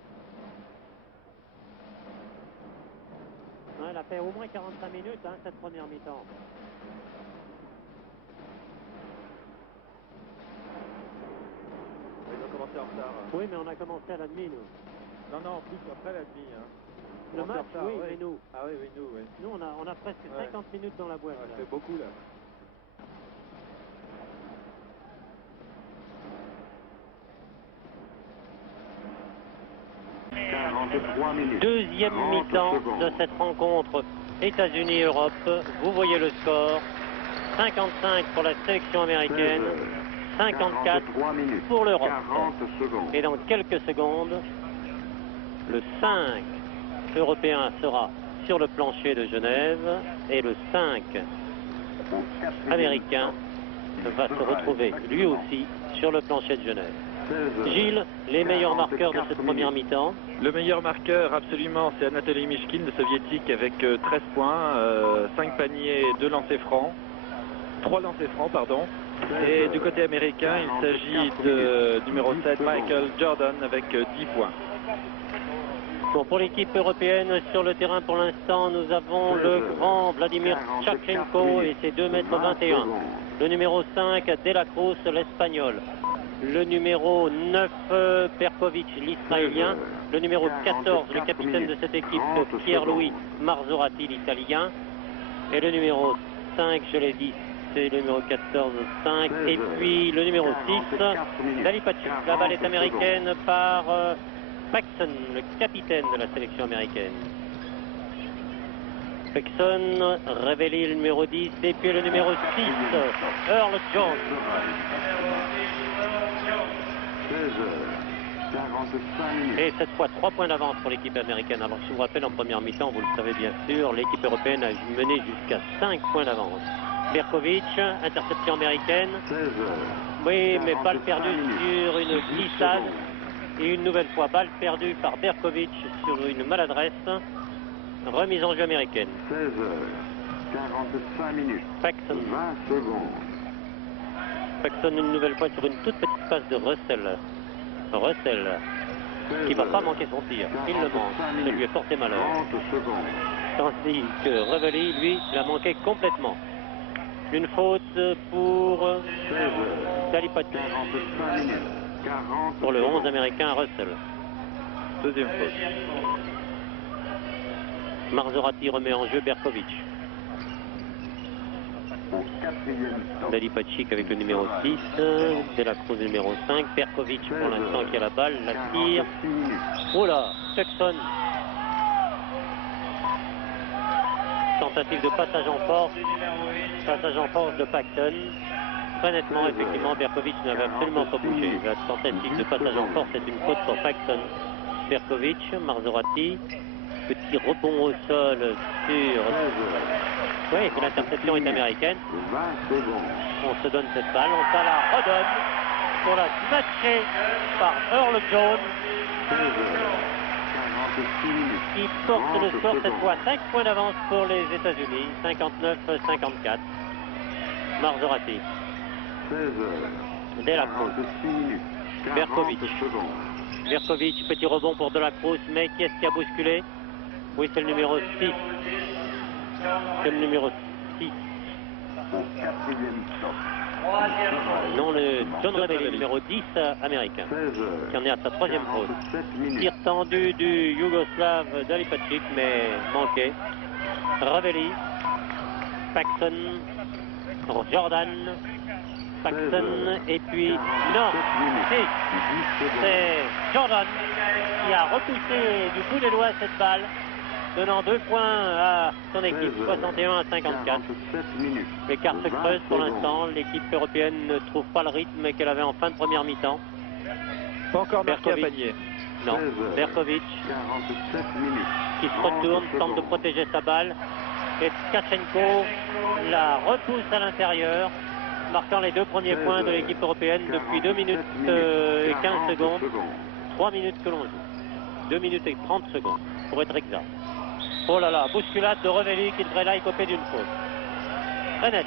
Elle a fait au moins 45 minutes, hein, cette première mi-temps. Ils ont commencé en retard. Oui, mais on a commencé à la demi, nous. Non, en plus après la demi. Hein. Le match, retard, oui, ouais. mais nous. Ah oui, nous, oui. Nous, on a presque 50 minutes dans la boîte. Ça là. fait beaucoup, là. Deuxième mi-temps de cette rencontre États-Unis-Europe. Vous voyez le score. 55 pour la sélection américaine, 54 pour l'Europe. Et dans quelques secondes, le 5 européen sera sur le plancher de Genève et le 5 américain va se retrouver lui aussi sur le plancher de Genève. Gilles, les meilleurs marqueurs de cette première mi-temps? Le meilleur marqueur, absolument, c'est Anatoly Mishkin, le soviétique, avec 13 points, 5 paniers, 2 lancers francs. 3 lancers francs, pardon. Et du côté américain, il s'agit de numéro 7, Michael Jordan, avec 10 points. Bon, pour l'équipe européenne, sur le terrain pour l'instant, nous avons le grand Vladimir Tchakchenko et ses 2,21 m. Le numéro 5, De La Cruz, l'Espagnol. Le numéro 9, Perkovic, l'Israélien. Le numéro 14, le capitaine de cette équipe, Pierre-Louis Marzorati, l'Italien. Et le numéro 5, je l'ai dit, c'est le numéro 14, 5. Et puis le numéro 6, Dalipachi. La balle est américaine par Paxton, le capitaine de la sélection américaine. Paxton, révélé le numéro 10. Et puis le numéro 6, Earl Jones. 45 minutes. Et cette fois, 3 points d'avance pour l'équipe américaine. Alors, je vous rappelle, en première mi-temps, vous le savez bien sûr, l'équipe européenne a mené jusqu'à 5 points d'avance. Berkovic, interception américaine. 16 heures. Oui, mais balle perdue sur une glissade. Et une nouvelle fois, balle perdue par Berkovic sur une maladresse. Remise en jeu américaine. 16 heures. 45 minutes. Paxton. 20 secondes. Paxton une nouvelle fois sur une toute petite passe de Russell. Russell qui ne va pas manquer son tir. Il le manque. Ça lui est porté malheur. 30 secondes. Tandis que Revelli, lui, l'a manqué complètement. Une faute pour 16 heures. Dalipati. 45 minutes. 40 Pour le 11 secondes. américain Russell. Deuxième faute. Marzorati remet en jeu Berkovic. Au quatrième stop. Dalipacic avec le numéro 6, De la Cruz numéro 5, Berkovic pour l'instant qui a la balle, la tire. 46 minutes. Oh là, Jackson. Tentative de passage en force de Paxton. Très nettement, effectivement, Berkovic n'avait absolument pas bougé. La tentative de passage en force est une faute pour Paxton. Berkovic, Marzorati, petit rebond au sol sur... Oui, et puis l'interception est américaine. 20 secondes. On se donne cette balle, on s'en la redonne pour la snatcher par Earl Jones 16 heures. 46 minutes. qui porte le 30 score cette secondes. fois 5 points d'avance pour les États-Unis, 59-54. Marzorati, 16 heures. De la Cruz, 46 minutes. 40 Berkovic. secondes. Berkovic, petit rebond pour De la Cruz, mais qui est-ce qui a bousculé? Oui, c'est le numéro 6. C'est le numéro 6. Au quatrième stop. Non, le John Revelli, numéro 10 américain, 16 heures. qui en est à sa troisième faute. 47 minutes. Tir tendu du Yougoslave Dalipacic, mais manqué. Revelli, Paxton, Jordan, Paxton, et puis non, 47 minutes. si, 10 secondes. c'est Jordan qui a repoussé du bout des doigts cette balle, donnant 2 points à son équipe, 61 à 54. 47 minutes. L'écart se 20 creuse pour secondes. l'instant, l'équipe européenne ne trouve pas le rythme qu'elle avait en fin de première mi-temps. Pas encore marqué à Berkovic. panier. Non, 16 heures. Berkovic 47 minutes. qui se 30 retourne, tente de secondes. protéger sa balle. Et Tkachenko la repousse à l'intérieur, marquant les 2 premiers points de l'équipe européenne depuis 2 minutes et 15 secondes. 3 minutes que l'on joue. 2 minutes et 30 secondes, pour être exact. Oh là là, bousculade de Revelli qui devrait là écoper d'une faute. Très net.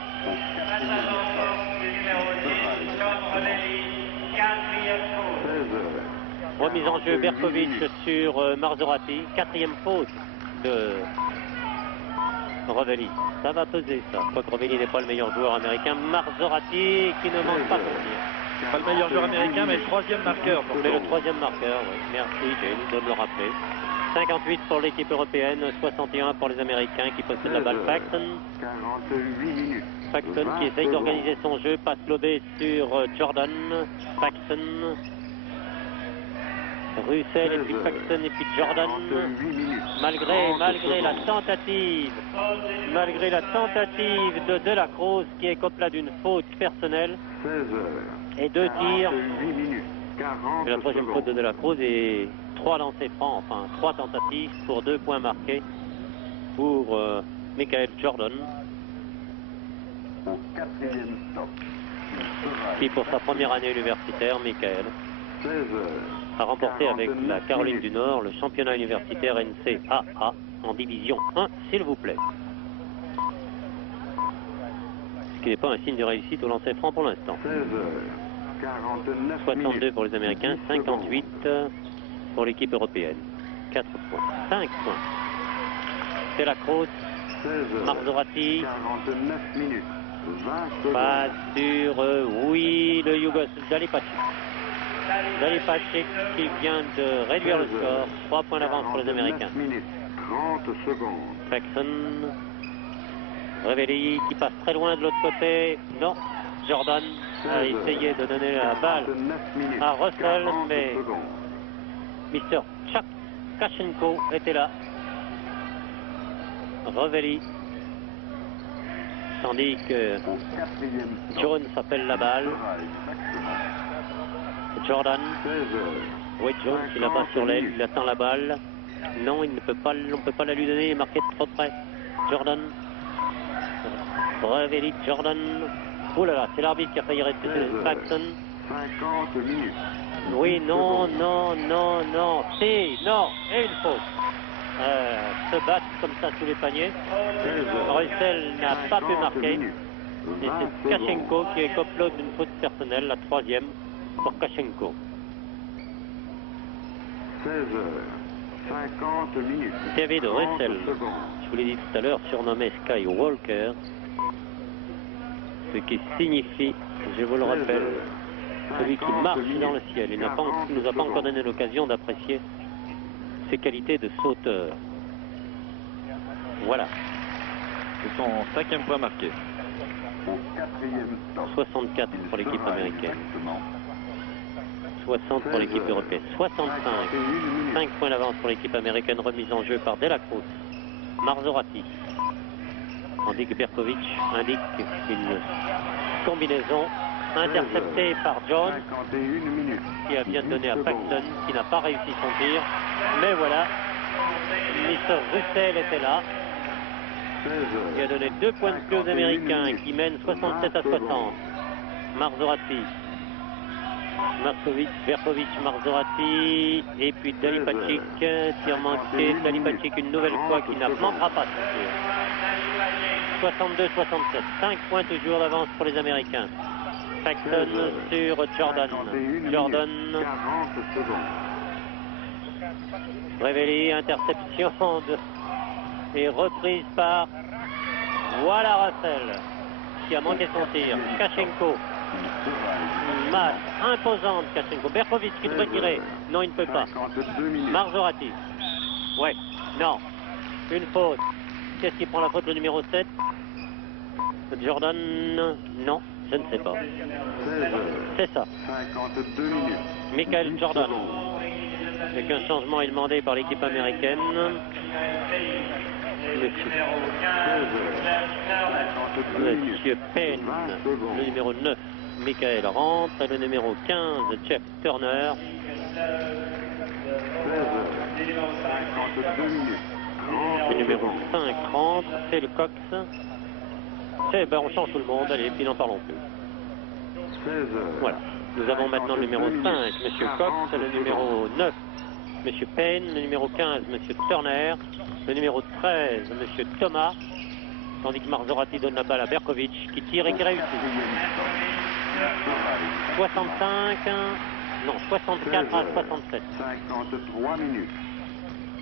16 heures. Remise en jeu 48 Berkovic minutes. sur Marzorati. 4e faute de Revelli. Ça va peser ça. Quoique Revelli n'est pas le meilleur joueur américain. Marzorati qui ne manque pas son tir. Pas le meilleur joueur américain, mais le troisième marqueur. Pour Mais le 3e marqueur, oui. Merci James de me le rappeler. 58 pour l'équipe européenne, 61 pour les Américains qui possèdent la balle. Paxton. 48 minutes. Paxton qui essaye d'organiser son jeu, passe lobé sur Jordan. Paxton. Russell et puis Paxton et puis Jordan. 48 minutes. Malgré 30 la secondes. tentative de De la Cruz qui écope là d'une faute personnelle 16 heures. et 2 tirs. 48 minutes. 40 Et la troisième faute de De la Cruz et 3 lancers francs, enfin 3 tentatives pour 2 points marqués pour Michael Jordan, Au quatrième stop. qui pour sa première année universitaire, Michael, 16 heures. a remporté avec la 49 Caroline minutes. du Nord le championnat universitaire NCAA en division 1, s'il vous plaît. Ce qui n'est pas un signe de réussite au lancer franc pour l'instant. 16 heures. 49 62 minutes. pour les Américains, 10 secondes. 58 pour l'équipe européenne. 4 points, 5 points. C'est la Cruz, 16 heures. Marzorati, 49 minutes. 20 secondes. pas sur, oui, le Yougoslave, Dalipacic. Dalipacic qui vient de réduire le score, 3 points d'avance pour les 49 Américains. minutes. 30 secondes. Paxton, Revelli qui passe très loin de l'autre côté, non, Jordan a essayé de donner la balle 49 minutes. à Russell, 40 mais secondes. Mr. Tkachenko était là. Revelli. Tandis que Au quatrième stop. Jones appelle la balle. Jordan. 16 heures. Oui, Jones, il la bat sur l'aile, il attend la balle. Non, il ne peut pas, on ne peut pas la lui donner, il est marqué de trop près. Jordan. Revelli, Jordan. Oh là là, c'est l'arbitre qui a failli rester Paxton. 50 minutes. Oui, non, non, non, non. Si, non, et une faute. Se battre comme ça sous les paniers. 16 heures. Russell n'a pas pu 50 marquer. minutes. Et 20 c'est secondes. Tkachenko qui écope l'autre d'une faute personnelle, la 3e pour Tkachenko. 16 heures. 50 minutes. David 30 Russell. secondes. vous l'ai dit tout à l'heure, surnommé Skywalker, ce qui signifie, je vous le rappelle, celui qui marche dans le ciel. Il ne nous a pas encore donné l'occasion d'apprécier ses qualités de sauteur. Voilà. C'est son 5e point marqué. Au 4e stop. 64 pour l'équipe américaine. 60 pour l'équipe européenne. 65. 5 points d'avance pour l'équipe américaine, remise en jeu par De La Cruz. Marzorati. Tandis que Berkovic indique une combinaison interceptée par John, 51 minutes. qui a bien donné à Paxton, qui n'a pas réussi son tir. Mais voilà, Mr. Russell était là. 16 Il a donné 2 points de plus aux Américains qui mènent 67 à 60. Marzorati, Markovic, Berkovic, Marzorati, et puis Dalipacic, tir manqué, Dalipacic une nouvelle fois qui ne manquera pas son tir. 62-67, 5 points toujours d'avance pour les Américains. Paxton sur Jordan. Jordan, 40 secondes. Révélé, interception et reprise par, voilà Russell, qui a manqué son tir. Kachenko, masse imposante, Kachenko. Berkovic qui devrait tirer. Non, il ne peut pas. 52 minutes. Marzorati. Ouais, non. Une faute. Qu'est-ce qui prend la faute, le numéro 7? Jordan, non, je ne sais pas. 16 C'est ça. 52 minutes. Michael Jordan. Avec un changement est demandé par l'équipe américaine. Monsieur Payne, le numéro 9. Michael rentre. Le numéro 15, Jeff Turner. 52 minutes. Le numéro 5 rentre. C'est le Cox. Ben, on change tout le monde. Allez, puis n'en parlons plus. 16 Voilà. Nous avons maintenant le numéro 5, Monsieur Cox. Le numéro 9, Monsieur Payne. Le numéro 15, Monsieur Turner. Le numéro 13, Monsieur Thomas. Tandis que Marzorati donne la balle à Berkovic qui tire et qui réussit. 65, non, 64 à 67. 53 minutes.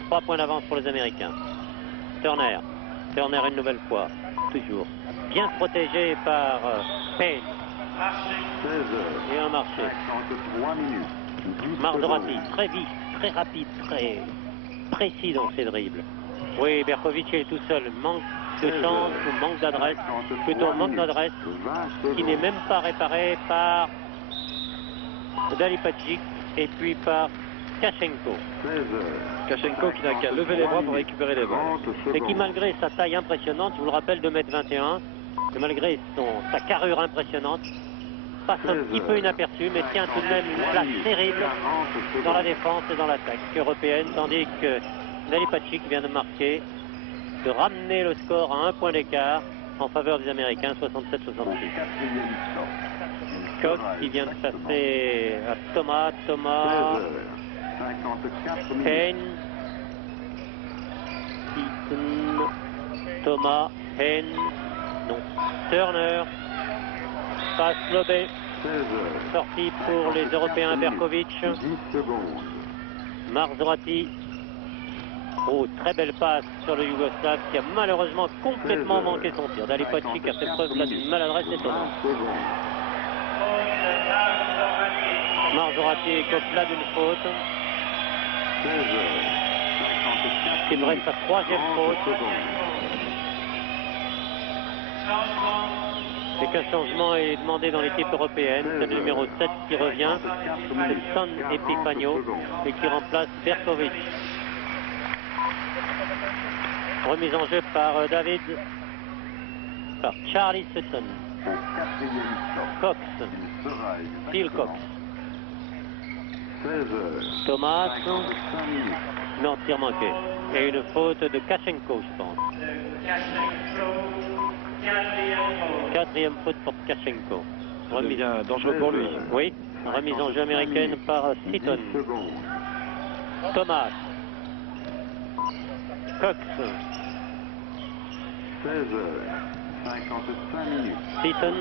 3 points d'avance pour les Américains. Turner. Turner une nouvelle fois. Toujours. Bien protégé par Payne. 16 Et un marché. 53 minutes. 10 Marzorati, secondes. très vif, très rapide, très précis dans ses dribbles. Oui, Berkovic est tout seul. Manque de chance ou manque d'adresse. Plutôt manque d'adresse, 20 qui n'est secondes. même pas réparé par Dalipacic et puis par Kachenko. 16 Kachenko qui n'a qu'à lever les bras pour récupérer les balles. 30 Et qui, secondes. malgré sa taille impressionnante, je vous le rappelle, 2,21 m, et malgré sa carrure impressionnante, passe un petit peu inaperçu, mais tient tout de même une place terrible 40 dans la secondes. défense et dans l'attaque européenne, tandis que Dalipacic vient de marquer, de ramener le score à 1 point d'écart en faveur des Américains, 67-66. Quatrième stop. Cox qui vient de passer à Thomas, 16 54 minutes. Payne, Keaton, Thomas, Payne, non, Turner, passe lobé, 16 sortie pour les Européens, Berkovic, 10 secondes. Marzorati. Oh, très belle passe sur le Yougoslave qui a malheureusement complètement manqué son tir. Dalipacic a fait preuve là d'une maladresse 20 étonnante. secondes. Marzorati écope là d'une faute. 16 54 C'est vrai, sa troisième 30 faute. secondes. Et qu'un changement est demandé dans l'équipe européenne. C'est le numéro 7 qui revient. C'est Son Epifanio et qui remplace Berkovic. Remise en jeu par David, par Charlie Sutton, Au quatrième stop. Cox, Il sera Phil Cox, 16 Thomas, 55 minutes. non, tir manqué. Et une faute de Kachenko, je pense. Quatrième faute pour Kachenko. Ça devient dangereux pour lui. Oui, remise en jeu américaine par Sutton. 10 secondes. Thomas, Cox, 16 55 minutes. Sutton,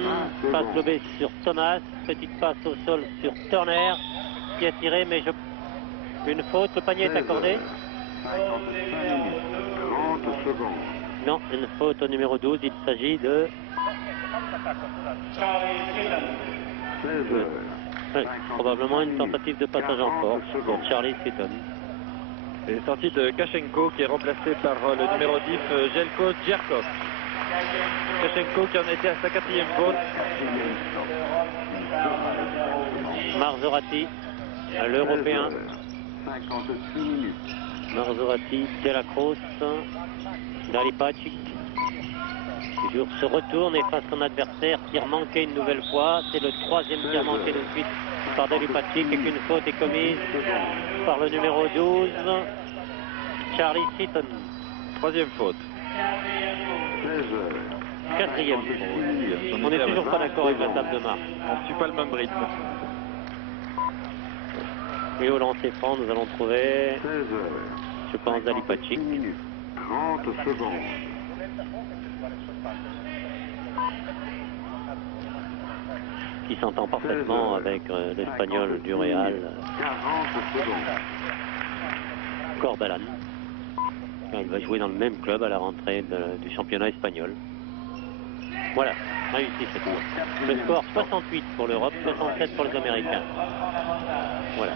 20 passe secondes. lobée sur Thomas, petite passe au sol sur Turner, qui a tiré, mais une faute, le panier est 16 accordé. 55 minutes. 30 secondes. Non, une faute au numéro 12, il s'agit de... 16 heures. Oui, probablement une tentative de passage en force pour Charlie Seaton. C'est sortie de Kachenko qui est remplacé par le numéro 10, Jelko Djerkov. Kachenko qui en était à sa 4e faute. Marzorati, l'Européen. 56 minutes. Marzorati, Delacroce, Dalipacic. Toujours se retourne et face à son adversaire, tir manqué une nouvelle fois. C'est le 3e tir manqué de suite par Dalipacic et qu'une faute est commise par le numéro 12, Charlie Seaton. 3e faute. 16 heures. 4e faute. On n'est toujours pas d'accord avec la table de marque. On ne suit pas le même rythme. Et au lancer franc, nous allons trouver, 16 heures. je pense, Dalipacic. 56 minutes. 30 secondes. Qui s'entend parfaitement avec l'Espagnol du Real, 40 secondes. Corbalan. Il va jouer dans le même club à la rentrée du championnat espagnol. Voilà, réussi ce tour. Le score 68 pour l'Europe, 67 pour les Américains. Voilà.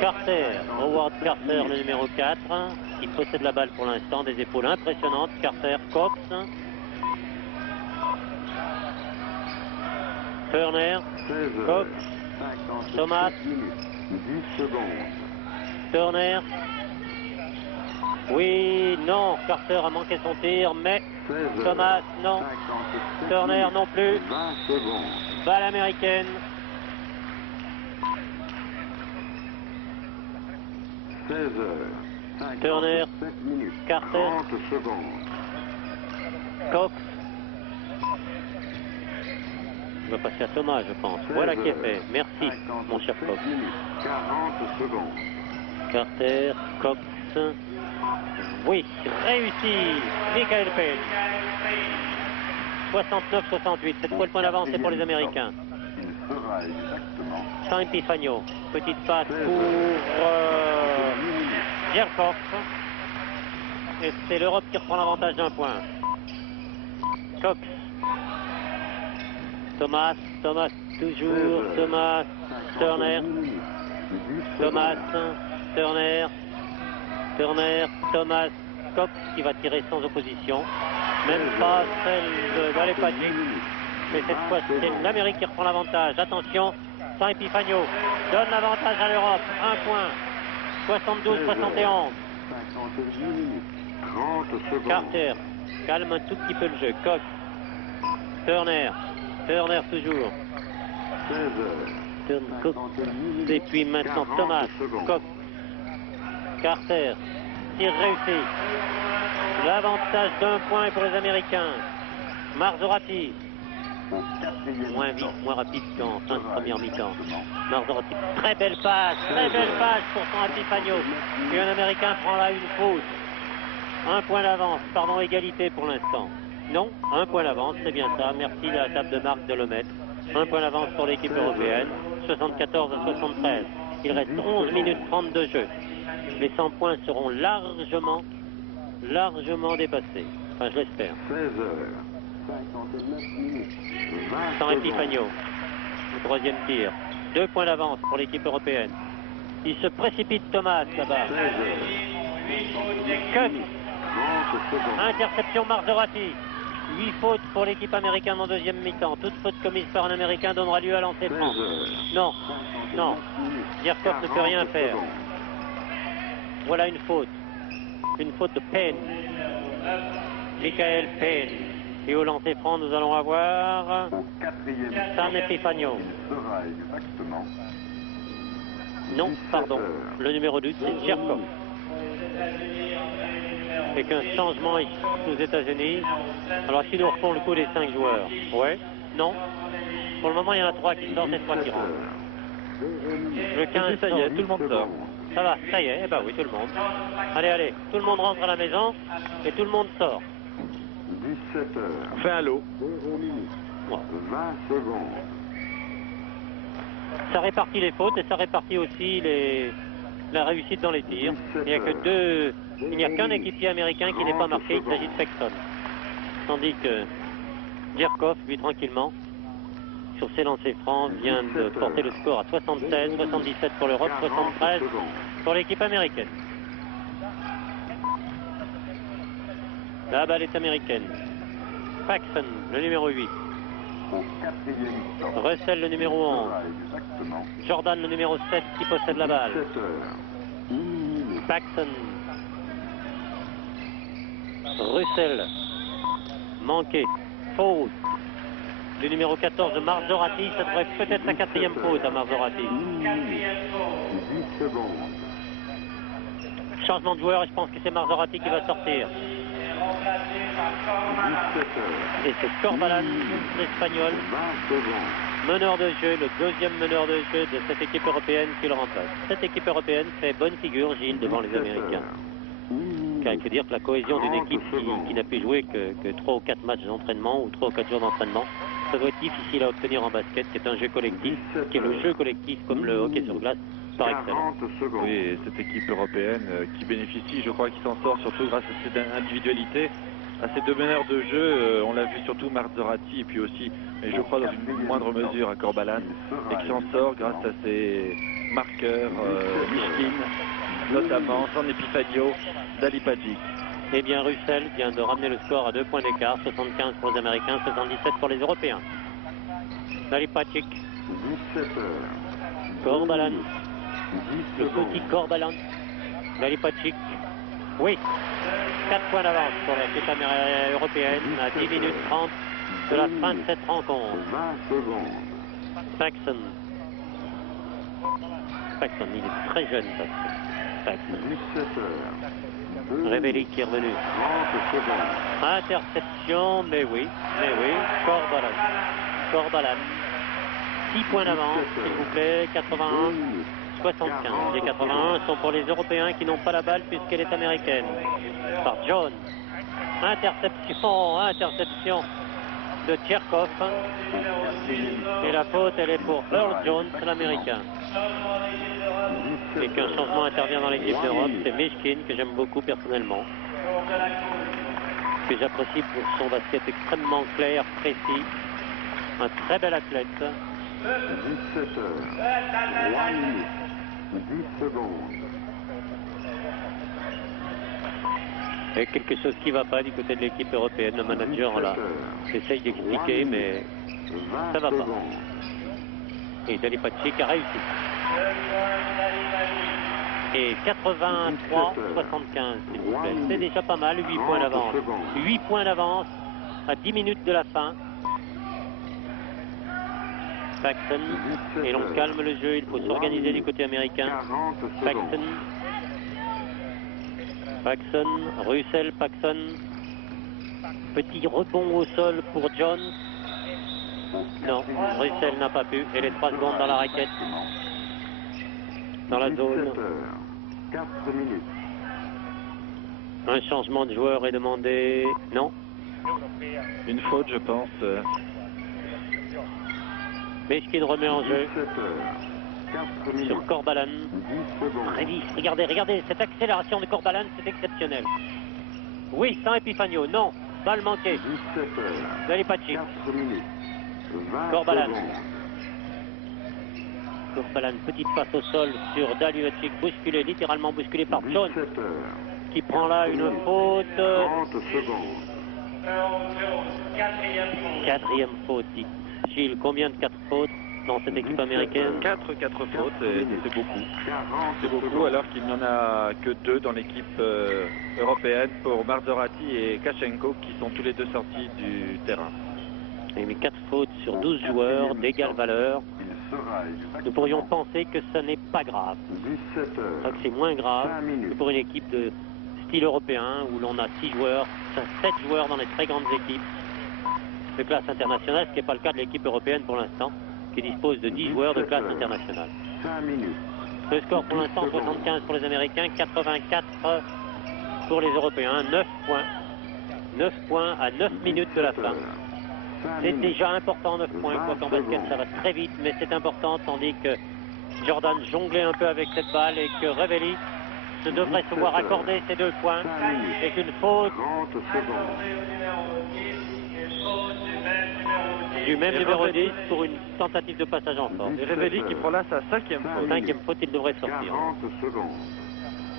Carter, Howard Carter, le numéro 4, qui possède la balle pour l'instant, des épaules impressionnantes. Carter, Cox. Turner, 16 heures. Cox, 57 Thomas. minutes. 10 secondes. Turner. Oui, non, Carter a manqué son tir, mais 16 heures. Thomas, non. 57 Turner minutes. non plus. 20 secondes. Balle américaine. 16 heures. Turner. 57 minutes. Carter. 30 secondes. Cox. Il va passer à Thomas, je pense. Voilà qui est fait. Merci, mon cher Cox. 57 minutes. 40 secondes. Carter, Cox. Oui, réussi. Michael Payne. 69-68. Cette fois, le point d'avance est pour les Américains. Il sera exactement Sans Epifanio. Petite passe pour Djerkov. Et c'est l'Europe qui reprend l'avantage d'un point. Cox. Thomas, toujours, Thomas, Turner, Thomas, Turner, Thomas, Cox qui va tirer sans opposition. Même pas celle de Dalipacic. Mais cette fois, c'est l'Amérique qui reprend l'avantage. Attention, San Epifanio donne l'avantage à l'Europe. Un point. 72-71. 58 minutes. 30 secondes. Carter calme un tout petit peu le jeu. Cox, Turner toujours. 16 heures. Cox. Et puis maintenant Thomas, Cox, Carter, tir réussi. L'avantage d'un point est pour les Américains. Marzorati, Au 4e moins temps. vite, moins rapide qu'en fin de première mi-temps. Marzorati, très belle passe pour son Epifanio. Et un Américain prend là une faute. Un point d'avance, pardon, égalité pour l'instant. Non, un point d'avance, c'est bien ça. Merci à la table de marque de le mettre. Un point d'avance pour l'équipe européenne, 74-73. Il reste 11 minutes 30 de jeu. Les 100 points seront largement dépassés. Enfin, je l'espère. 16 heures. 59 minutes. 20 Sans secondes. Epifanio, le troisième tir. 2 points d'avance pour l'équipe européenne. Il se précipite Thomas là-bas. 16 heures. Cox, 30 secondes. interception Marzorati. 8 fautes pour l'équipe américaine en deuxième mi-temps. Toute faute commise par un Américain donnera lieu à lancer 16 franc. heures. Non, 59 non. minutes. Djerkov ne peut rien 40 faire. secondes. Voilà une faute. Une faute de Payne. Michael Payne. Et au lancer franc, nous allons avoir Au 4e San temps. Epifanio. Il sera exactement Non, pardon. Le numéro 2, c'est Djerkov. Avec un changement ici aux États-Unis. Alors, est-ce qu'ils nous refont le coup des 5 joueurs? Ouais. Non. Pour le moment, il y en a 3 qui sortent et 3 qui rentrent. Le 15 Ça y est, sort. tout le monde sort. Ça va, ça y est, eh ben oui, tout le monde. Allez, tout le monde rentre à la maison et tout le monde sort. 17 heures. On fait un lot. 0 minutes. Ouais. 20 secondes. Ça répartit les fautes et ça répartit aussi la réussite dans les tirs. Il n'y a qu'un équipier américain qui n'est pas marqué, il s'agit de Paxson. Tandis que Djerkov, lui, tranquillement, sur ses lancers francs, vient de porter le score à 76, 77 pour l'Europe, 73 pour l'équipe américaine. La balle est américaine. Paxson, le numéro 8. Russell, le numéro 11. Jordan, le numéro 7, qui possède la balle. Paxson. Russell. Manqué. Faute. Le numéro 14 de Marzorati. Ça devrait peut-être sa quatrième faute à Marzorati. Changement de joueur et je pense que c'est Marzorati qui va sortir. Et c'est Corbalan, l'espagnol, meneur de jeu, le deuxième meneur de jeu de cette équipe européenne qui le remplace. Cette équipe européenne fait bonne figure, Gilles, devant les Américains. Car il faut dire que la cohésion d'une équipe qui n'a pu jouer que 3 ou 4 matchs d'entraînement ou 3 ou 4 jours d'entraînement, ça doit être difficile à obtenir en basket, qui est un jeu collectif, qui est le jeu collectif comme le hockey sur glace par excellence. Oui, et cette équipe européenne qui bénéficie, je crois, qui s'en sort surtout grâce à cette individualité, à ces deux meneurs de jeu. On l'a vu surtout Marzorati et puis aussi, mais je crois dans une moindre mesure à Corbalan, et qui s'en sort grâce à ses marqueurs, Mishkin, notamment, San Epifanio, Dalipagic. Eh bien, Russell vient de ramener le score à 2 points d'écart, 75 pour les Américains, 77 pour les Européens. Dalipagic. Corbalan. Le petit Corbalan. Dalipagic. Oui. 4 points d'avance pour l'équipe européenne à 10 minutes 30 de la fin de cette rencontre. Paxson. Paxson, il est très jeune, Paxson. Révéli qui est revenu. Interception, mais oui. Corbalan. Corbalan. 10 points d'avance, s'il vous plaît. 81, 75. Les 81 sont pour les Européens qui n'ont pas la balle puisqu'elle est américaine. Par John. Interception de Djerkov. Et la faute, elle est pour Earl Jones, l'américain. Et qu'un changement intervient dans l'équipe d'Europe, c'est Mishkin, que j'aime beaucoup personnellement. Que j'apprécie pour son basket extrêmement clair, précis. Un très bel athlète. 17 heures, 3 minutes, 10 secondes. Et quelque chose qui ne va pas du côté de l'équipe européenne. Le manager là essaye d'expliquer, mais ça va pas. Et Dalipagic a réussi. Et 83-75, s'il vous plaît. C'est déjà pas mal, 8 points d'avance. 8 points d'avance à 10 minutes de la fin. Paxson, et l'on calme le jeu, il faut s'organiser du côté américain. Paxson, Russell, Paxson. Petit rebond au sol pour John. Non, Russell n'a pas pu. Et les 3 secondes dans la raquette. Dans la zone. 4 minutes. Un changement de joueur est demandé. Non. Une faute, je pense. Mishkin remet en jeu. Sur Corbalan. Très vif. Regardez, cette accélération de Corbalan, c'est exceptionnel. Oui, sans Epifanio. Non. Balle manquée. Dalipagic. Corbalan. Corbalan, petite passe au sol sur Dalipagic, littéralement bousculé par Jones, qui prend là une faute. 30 secondes. Quatrième faute, dit Gilles. Combien de 4 fautes dans cette équipe américaine? 4 fautes, c'est beaucoup. C'est beaucoup alors qu'il n'y en a que 2 dans l'équipe européenne pour Marzorati et Kachenko qui sont tous les deux sortis du terrain. Et mais 4 fautes sur 12 joueurs d'égale valeur. Nous pourrions penser que ce n'est pas grave. Donc c'est moins grave que pour une équipe de style européen où l'on a 6 joueurs, 7 joueurs dans les très grandes équipes de classe internationale, ce qui n'est pas le cas de l'équipe européenne pour l'instant, qui dispose de 10 joueurs de classe internationale. Le score pour l'instant 75 pour les Américains, 84 pour les Européens, 9 points. 9 points à 9 minutes de la fin. C'est déjà important, 9 points, quoi qu'en basket ça va très vite, mais c'est important, tandis que Jordan jonglait un peu avec cette balle et que Revelli devrait se voir accorder ces 2 points et qu'une faute 30 secondes. du même numéro 10 pour une tentative de passage en force. Et Revelli qui prend là sa 5e faute. 5e faute, il devrait sortir. 40 secondes.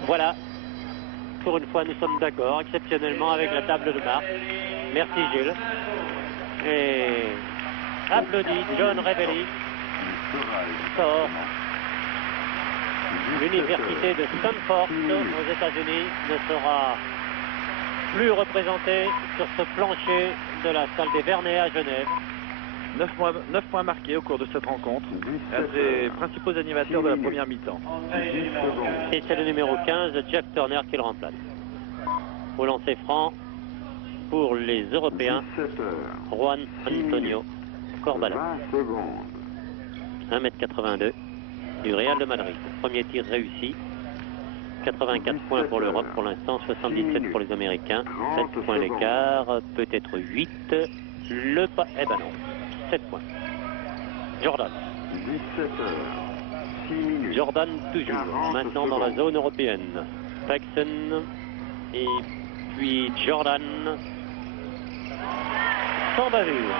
Voilà, pour une fois nous sommes d'accord, exceptionnellement avec la table de marque. Merci Gilles. Et applaudit John Revelli, sort. L'université de Stanford aux États-Unis ne sera plus représentée sur ce plancher de la salle des Vernets à Genève. 9 points marqués au cours de cette rencontre. Un des principaux animateurs de la première mi-temps. Et c'est le numéro 15, Jeff Turner, qui le remplace. Au lancer franc pour les Européens, 17 heures. Juan Antonio Corbalán. 20 secondes. 1m82 du Real de Madrid. Premier tir réussi. 84 points pour l'Europe pour l'instant, 77 pour les Américains. 7 points l'écart, peut-être 8. Le pas. Eh ben non. 7 points. Jordan. 17 heures. 6 minutes. Jordan toujours. 40 Maintenant dans la secondes. zone européenne. Paxson. Et puis Jordan. Sans bavure.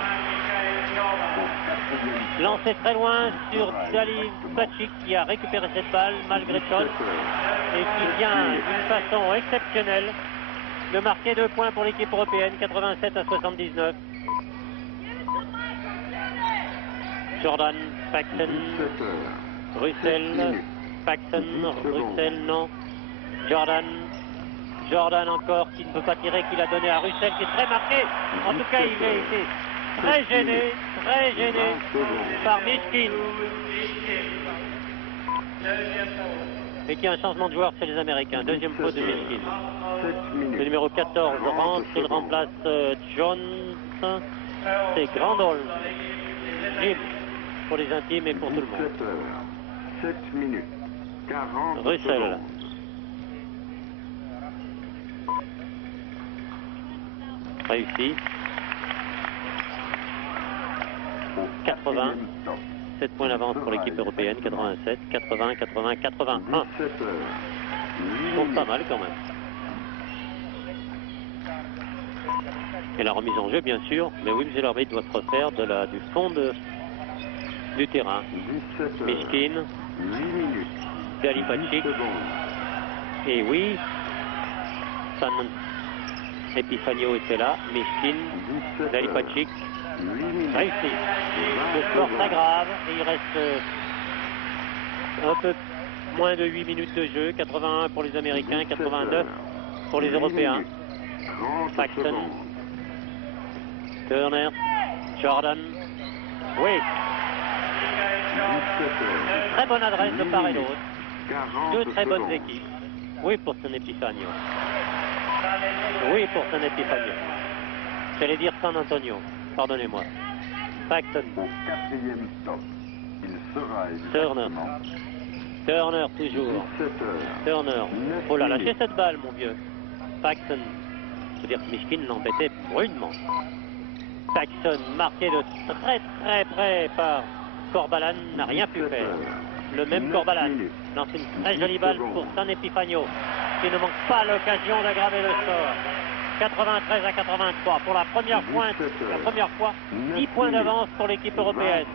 Lancé très loin sur Dali Patrick qui a récupéré cette balle malgré tout et qui vient d'une façon exceptionnelle de marquer 2 points pour l'équipe européenne, 87 à 79. Jordan, Paxson, 17 heures. Russell, Paxson, Russell, non. Jordan encore qui ne peut pas tirer, qui l'a donné à Russell qui est très marqué. En tout cas, il a été très gêné par Mishkin. Et qui a un changement de joueur chez les Américains. Deuxième faute de Mishkin. 7 minutes. Le numéro 14 rentre, il remplace Jones. C'est Grandol. Jim pour les intimes et pour tout le monde. 17 heures. 7 minutes. 40 Russell. secondes. Réussi. 80. 7 points d'avance pour l'équipe européenne. 87, 80, 80, 81. 17 heures. Ils sont pas mal quand même. Et la remise en jeu, bien sûr. Mais oui, M. l'arbitre doit se refaire du fond du terrain. 17 heures. Mishkin, 8 minutes. Dali 10 Patrick. secondes. Et oui, San Epifanio était là. Mishkin, 17 Dali heures. Patrick. 8 minutes. Réussi. Le score s'aggrave et il reste un peu moins de 8 minutes de jeu. 81 pour les Américains, 89 pour les Européens. Paxson, Turner, Jordan. Oui, très bonne adresse de part et d'autre. 2 très bonnes équipes. Oui pour San Epifanio. Oui pour San Epifanio. J'allais dire San Antonio. Pardonnez-moi. Paxson. Au 4e stop, il sera Turner. exactement Turner toujours. 17 heures. Turner. Oh là, lâchez cette balle, mon vieux. Paxson. Je veux dire que Mishkin l'embêtait bruyamment. Paxson, marqué de très près par Corbalán, n'a rien pu faire. Le même Corbalán lance une très jolie balle pour San Epifanio, qui ne manque pas l'occasion d'aggraver le score. 93 à 83. Pour la première fois, 10 points d'avance pour l'équipe européenne.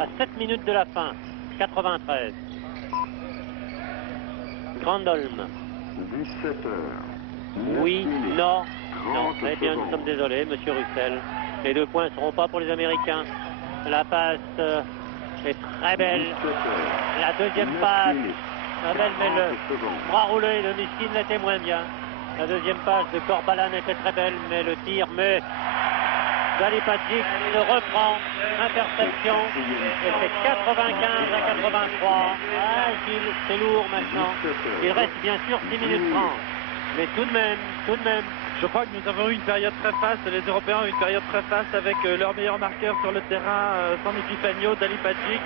À 7 minutes de la fin. 93. Grandholm. 17 heures. Oui, non. Non, 30 eh bien, nous secondes. sommes désolés, monsieur Russell. Les 2 points ne seront pas pour les Américains. La passe est très belle. 17 heures. La deuxième 9 passe, minutes. très belle, mais 40 le secondes. bras roulé de Mishkin l'était moins bien. La deuxième passe de Corbalán était très belle, mais le tir, mais Dali Patrick se reprend. Interception. Et c'est 95 à 83. Ah, Gilles, c'est lourd maintenant. Il reste bien sûr 6 minutes 30. Mais tout de même, Je crois que nous avons eu une période très faste, les Européens ont eu une période très faste avec leurs meilleurs marqueurs sur le terrain, San Epifanio, Dali Patrick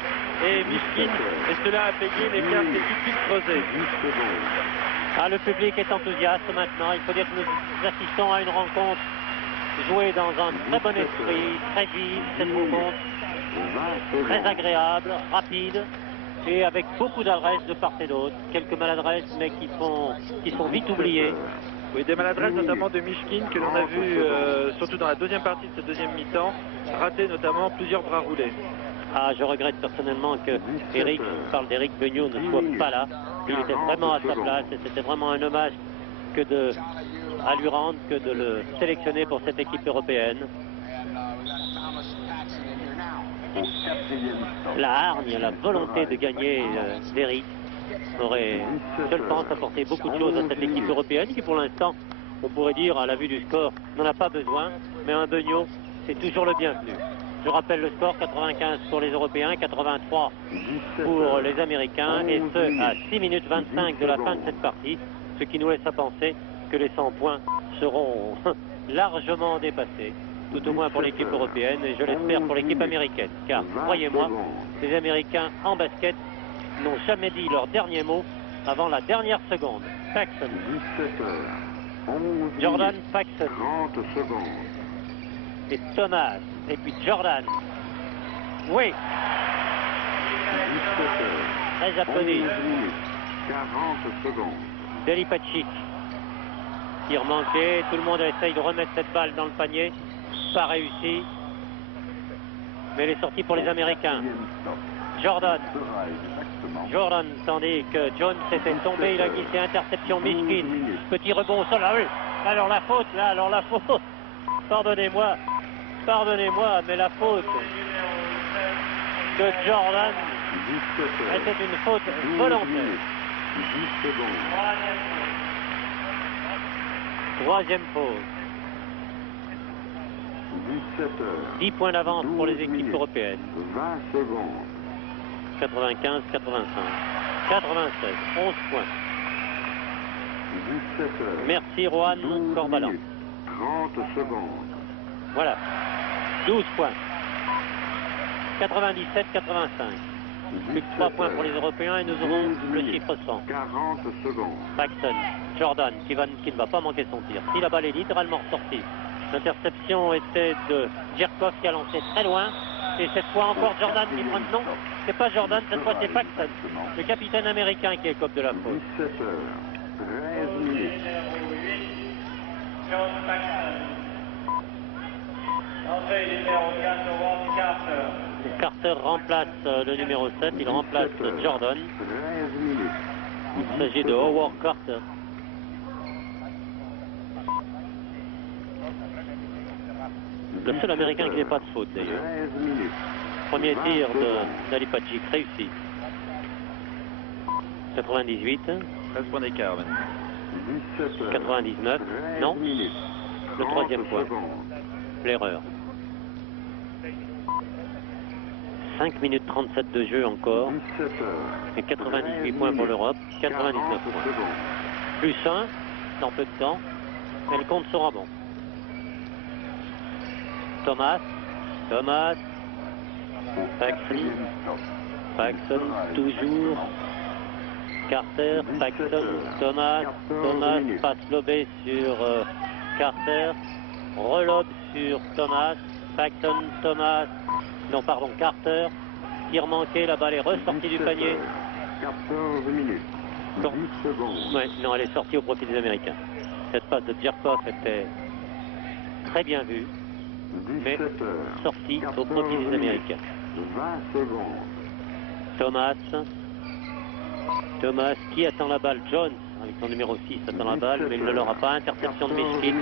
et Mishkin. Et cela a payé les 15 équipes plus creusées. 10 secondes. ah, le public est enthousiaste maintenant. Il faut dire que nous assistons à une rencontre jouée dans un très bon esprit, très vive, cette rencontre, 20 très secondes. agréable, rapide. et avec beaucoup d'adresse de part et d'autre. Quelques maladresses, mais qui sont vite oubliées. Oui, des maladresses notamment de Mishkin que l'on a vu surtout dans la deuxième partie de ce deuxième mi-temps, rater notamment plusieurs bras roulés. Ah, je regrette personnellement que Eric, je parle d'Eric Beugnot, ne soit pas là. Il était vraiment à sa place et c'était vraiment un hommage à lui rendre que de le sélectionner pour cette équipe européenne. La hargne, la volonté de gagner d'Eric aurait, je le pense, apporté beaucoup de choses à cette équipe européenne qui, pour l'instant, on pourrait dire, à la vue du score, n'en a pas besoin. Mais un Beugnot, c'est toujours le bienvenu. Je rappelle le score, 95 pour les Européens, 83 pour les Américains, et ce, à 6 minutes 25 de la fin de cette partie, ce qui nous laisse à penser que les 100 points seront largement dépassés, tout au moins pour l'équipe européenne, et je l'espère pour l'équipe américaine. Car, croyez-moi, les Américains en basket n'ont jamais dit leur dernier mot avant la dernière seconde. Paxson. Jordan Paxson. Et Thomas. Et puis Jordan. Oui. Très applaudi. 40 secondes. Delipacic. Tir manqué. Tout le monde essaye de remettre cette balle dans le panier. Pas réussi. Mais elle est sortie pour les Américains. Jordan. Jordan, tandis que Jones était tombé, il a glissé, interception Mishkin. Petit rebond au sol. Ah oui. Alors la faute, là, alors la faute. Pardonnez-moi, mais la faute de Jordan était une faute volontaire. Troisième pause. 10 points d'avance pour les équipes européennes. 20 secondes. 95, 85, 96, 11 points. 17 heures. Merci Juan Corbalan. 30 secondes. Voilà, 12 points. 97, 85. Plus que 3 points pour les Européens et nous aurons le chiffre 100. 40 secondes. Paxson, Jordan qui ne va pas manquer son tir. Si la balle est littéralement ressortie. L'interception était de Djerkov qui a lancé très loin. Et cette fois encore Jordan qui prend... Non, c'est pas Jordan, cette fois c'est Paxson, le capitaine américain qui écope de la faute. 17 heures. 13 minutes. Carter remplace le numéro 7, il remplace Jordan. 13 minutes. Il s'agit de Howard Carter. Le seul américain qui n'est pas de faute d'ailleurs. 13 minutes. Premier tir de Delipacic réussi. 98. 13 points d'écart maintenant. 17 heures. 99. Non. minutes. Le troisième point. L'erreur. 5 minutes 37 de jeu encore. 17 heures. Et 98 points pour l'Europe. 99 points. Plus 1 dans peu de temps. Et le compte sera bon. Thomas. Paxson toujours. Carter, Paxson, Thomas passe lobé sur Carter, relobe sur Thomas, Paxson, Carter, tir manqué, la balle est ressortie du panier. 14 minutes. 10 secondes. Ouais, non, elle est sortie au profit des Américains. Cette passe de Djerkov était très bien vue, mais sortie au profit des Américains. 20 secondes. Thomas qui attend la balle. Jones avec son numéro 6 attend la balle, mais il ne l'aura pas. Interception de Mishkin.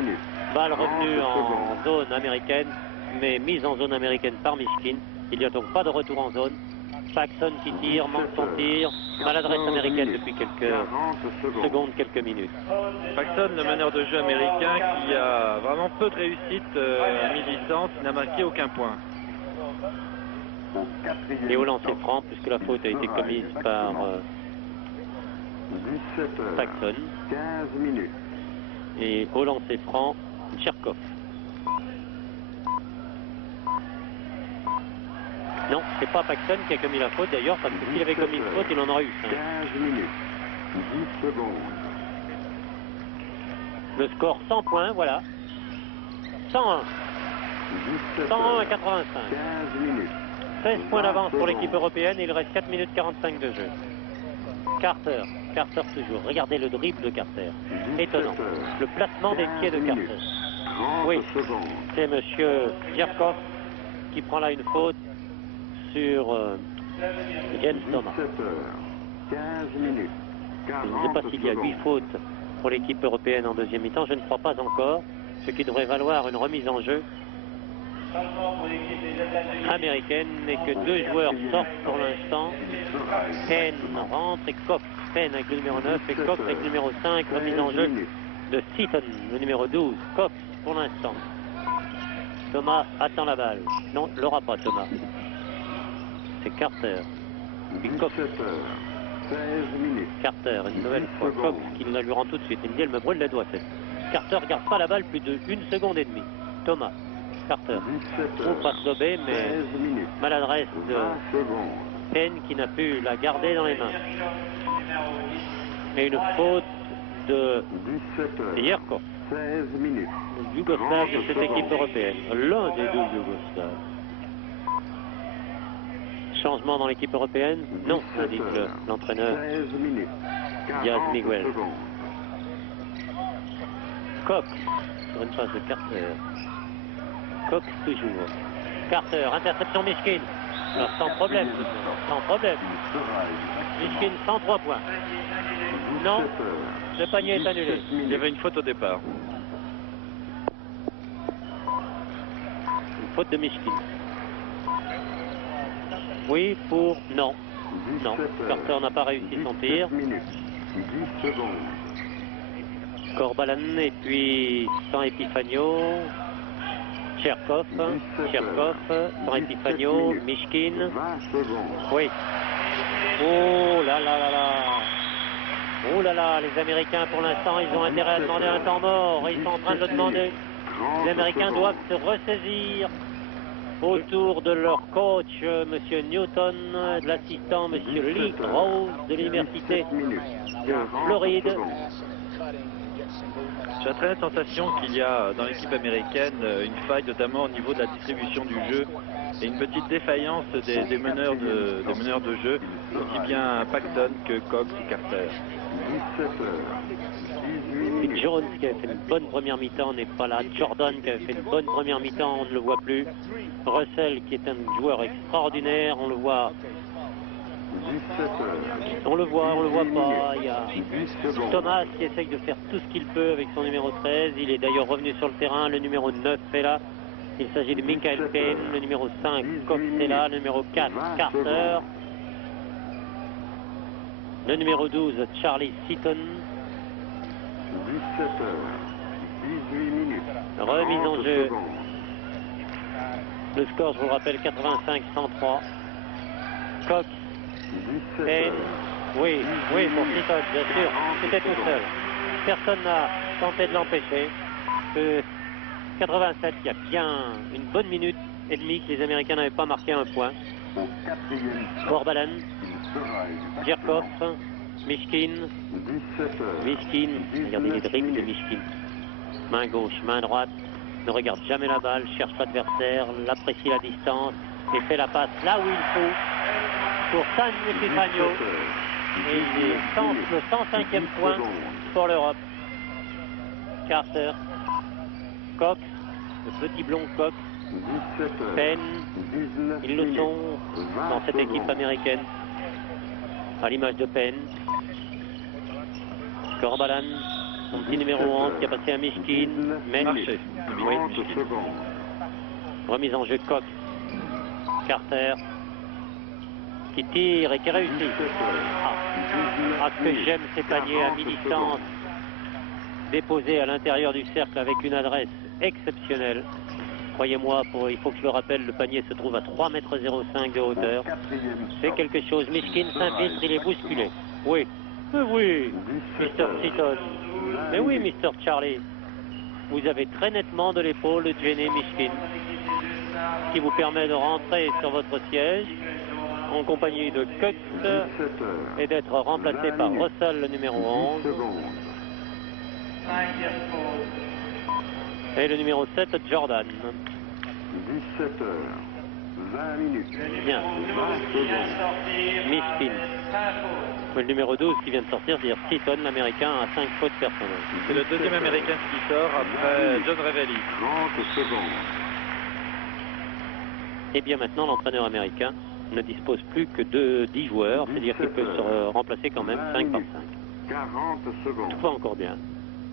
Balle revenue en zone américaine, mais mise en zone américaine par Mishkin. Il n'y a donc pas de retour en zone. Paxson qui tire, manque son tir. Maladresse américaine depuis quelques secondes, quelques minutes. Paxson, le meneur de jeu américain, qui a vraiment peu de réussite à mi-distance, il n'a marqué aucun point. Et au lancer franc, puisque la faute a été commise par Paxson. 15 minutes. Et au lancer franc, Djerkov. Non, c'est pas Paxson qui a commis la faute d'ailleurs, parce que s'il avait commis une faute, il en aurait eu 5. 15 minutes. 10 secondes. Le score 100 points, voilà. 101. 101 à 85. 15 minutes. 16 points d'avance pour l'équipe européenne et il reste 4 minutes 45 de jeu. Carter toujours. Regardez le dribble de Carter. Étonnant. Le placement des pieds de Carter. Oui, c'est monsieur Djerkov qui prend là une faute sur Jens Thomas. 15 minutes. Je ne sais pas s'il y a 8 fautes pour l'équipe européenne en deuxième mi-temps. Je ne crois pas encore. Ce qui devrait valoir une remise en jeu américaine et que 2 joueurs sortent pour l'instant. Penn rentre et Cox. Penn avec le numéro 9 et Cox avec le numéro 5. Remise en jeu de Seaton, le numéro 12. Cox pour l'instant. Thomas attend la balle. Non, l'aura pas Thomas. C'est Carter. Puis Cox. 16 minutes. Carter, une nouvelle fois. Cox qui la lui rend tout de suite. Il me dit, elle me brûle les doigts cette. Carter ne garde pas la balle plus de 1 seconde et demie. Thomas. Carter. Trop passe lobé, mais maladresse de Penn qui n'a pu la garder dans les mains. Et une faute de Djerkov. 16 minutes. Le Yougoslave de cette équipe européenne. L'un des 2 Yougoslaves. Changement dans l'équipe européenne? Non, indique l'entraîneur. 16 minutes. Diaz Miguel. Cox sur une passe de Carter. Cox toujours. Carter, interception Mishkin. Alors, sans problème. Sans problème. Mishkin 103 points. Non, le panier est annulé. Il y avait une faute au départ. Une faute de Mishkin. Oui, pour... Non. Non, Carter n'a pas réussi son tir. 10 secondes. Corbalan et puis sans Epifanio. Tcherkov, sans Epifanio, Mishkin. 20 secondes. Oui. Oh là là là là. Oh là là, les Américains pour l'instant, ils ont intérêt à demander un temps mort. Ils sont en train de le demander. Les Américains doivent se ressaisir autour de leur coach, monsieur Newton, de l'assistant, monsieur Lee Rose de l'université de Floride. J'ai très la sensation qu'il y a dans l'équipe américaine une faille, notamment au niveau de la distribution du jeu, et une petite défaillance des meneurs de jeu, aussi bien Paxton que Cox ou Carter. 17 heures. 18 Jones qui avait fait une bonne première mi-temps n'est pas là. Jordan qui avait fait une bonne première mi-temps, on ne le voit plus. Russell qui est un joueur extraordinaire, on le voit. 17 heures. On le voit pas. Il y a 10 secondes. Thomas qui essaye de faire tout ce qu'il peut avec son numéro 13. Il est d'ailleurs revenu sur le terrain. Le numéro 9 est là. Il s'agit de Michael Penn. Le numéro 5, Cox est là. Le numéro 4, Carter. Le numéro 12, Charlie Seaton. 17 heures. 18 minutes. Remise en 30 jeu. secondes. Le score, je vous le rappelle, 85-103. Cox, 17 Penn. heures. Oui, pour Seaton, bien sûr. C'était tout seul. Personne n'a tenté de l'empêcher. 87, il y a bien une bonne minute et demie que les Américains n'avaient pas marqué un point. Au 4e Corbalan, sera Djerkov, Mishkin, 17 heures. Mishkin. Regardez les dribbles de Mishkin. Main gauche, main droite. Ne regarde jamais la balle, cherche l'adversaire, apprécie la distance et fait la passe là où il faut pour San Epifanio. Et il est le 105e point pour l'Europe. Carter, Cox, le petit blond Cox, 17 heures. Penn, 19 ils le sont minutes. dans cette 20 équipe secondes. américaine. À l'image de Penn. Corbalan, son petit numéro 11 qui a passé à Mishkin. Men, Marché. oui, 30 Mishkin. secondes. Remise en jeu de Cox. Carter qui tire et qui réussit. Ah, que j'aime ces paniers à mi-distance déposés à l'intérieur du cercle avec une adresse exceptionnelle. Croyez-moi, il faut que je le rappelle, le panier se trouve à 3,05 m de hauteur. C'est quelque chose. Mishkin s'infiltre, il est bousculé. Oui, oui, Mr. Seaton. Mais oui, Mr. Charlie. Vous avez très nettement de l'épaule de Jenny Mishkin, qui vous permet de rentrer sur votre siège en compagnie de Cox et d'être remplacé par Russell, le numéro 11. Et le numéro 7, Jordan. 17 heures. 20 minutes. Bien. 20 secondes. Mishkin. Le numéro 12 qui vient de sortir, c'est-à-dire Seaton, l'américain, à 5 fautes personnelles. C'est le deuxième américain qui sort après John Revelli. 30 secondes. Et bien maintenant, l'entraîneur américain ne dispose plus que de 10 joueurs, c'est-à-dire qu'il peut se remplacer quand même 5 par 5. 40 secondes. Tout va encore bien.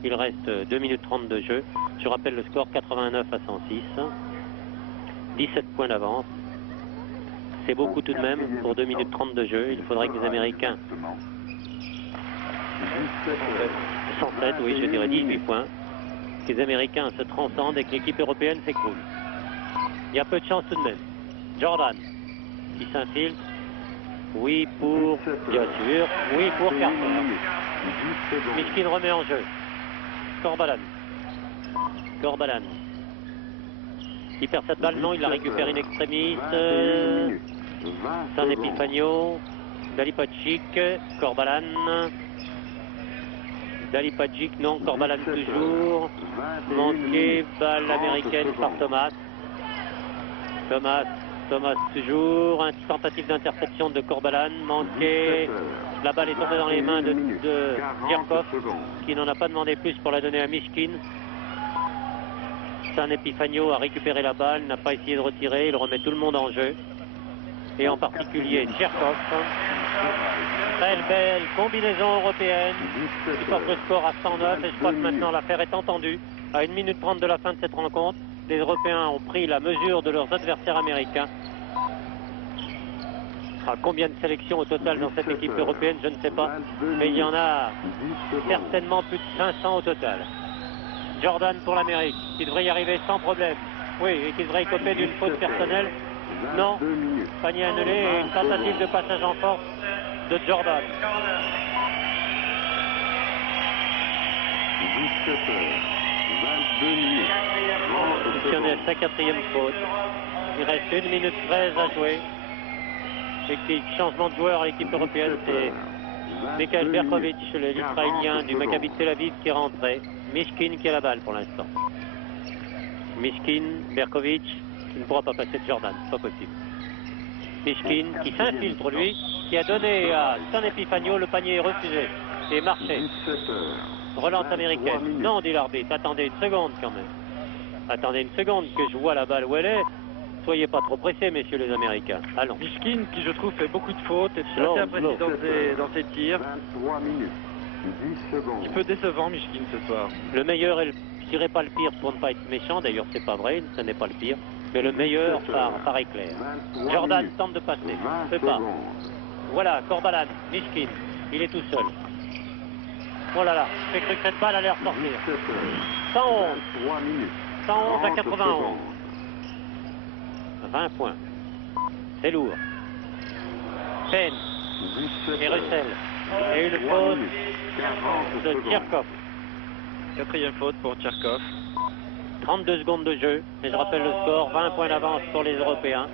Il reste 2 minutes 30 de jeu. Je rappelle le score 89 à 106. 17 points d'avance. C'est beaucoup tout de même pour 2 minutes 30 de jeu. Il faudrait que les Américains... 107, oui, je dirais 18 points. Que les Américains se transcendent et que l'équipe européenne s'écroule. Il y a peu de chance tout de même. Jordan, qui s'infiltre. Oui pour, bien sûr, oui pour Carter. Mishkin remet en jeu. Corbalan. Corbalan. Il perd cette balle, non, il la récupère in extremis. San Epifanio. Dalipagic. Corbalan. Dalipagic, non, Corbalan toujours. Manqué, balle américaine par Thomas. Thomas toujours, une tentative d'interception de Corbalan, manqué, la balle est tombée dans les mains de Djerkov, qui n'en a pas demandé plus pour la donner à Mishkin. San Epifanio a récupéré la balle, n'a pas essayé de retirer, il remet tout le monde en jeu, et en particulier Djerkov. Très belle combinaison européenne, qui porte le score à 109, et je crois que maintenant l'affaire est entendue. À 1 minute 30 de la fin de cette rencontre, les Européens ont pris la mesure de leurs adversaires américains. Combien de sélections au total dans cette équipe européenne, je ne sais pas, mais il y en a certainement plus de 500 au total. Jordan pour l'Amérique, qui devrait y arriver sans problème. Oui, et qui devrait écoper d'une faute personnelle. Non, panier annulé et une tentative de passage en force de Jordan. 17 heures, 22 minutes. Si on est à sa 4e faute, il reste 1 minute 13 à jouer. Et changement de joueur à l'équipe européenne, c'est Mikhail Berkovic, l'Israélien du Maccabi Tel Aviv qui est rentré. Mishkin qui a la balle pour l'instant. Mishkin, Berkovic, qui ne pourra pas passer de Jordan, pas possible. Mishkin qui s'infiltre lui, qui a donné à San Epifanio, le panier est refusé et marché. Relance américaine. Non, dit l'arbitre, attendez une seconde quand même. Attendez une seconde que je vois la balle où elle est. Soyez pas trop pressés, messieurs les Américains. Allons. Mishkin, qui je trouve fait beaucoup de fautes, et assez imprécis dans ses tirs. 23 minutes, 10 secondes. Un peu décevant, Mishkin, ce soir. Le meilleur, je dirais pas le pire pour ne pas être méchant, d'ailleurs c'est pas vrai, ce n'est pas le pire, mais le meilleur par éclair. Jordan tente de passer, ne fait pas. Voilà, Corbalan, Mishkin, il est tout seul. Oh là là, j'ai cru que cette balle allait ressortir. 111 à 91. 20 points. C'est lourd. Penn et Russell. Et une faute de Djerkov. 4e faute pour Djerkov. 32 secondes de jeu. Et je rappelle le score, 20 points d'avance pour les Européens.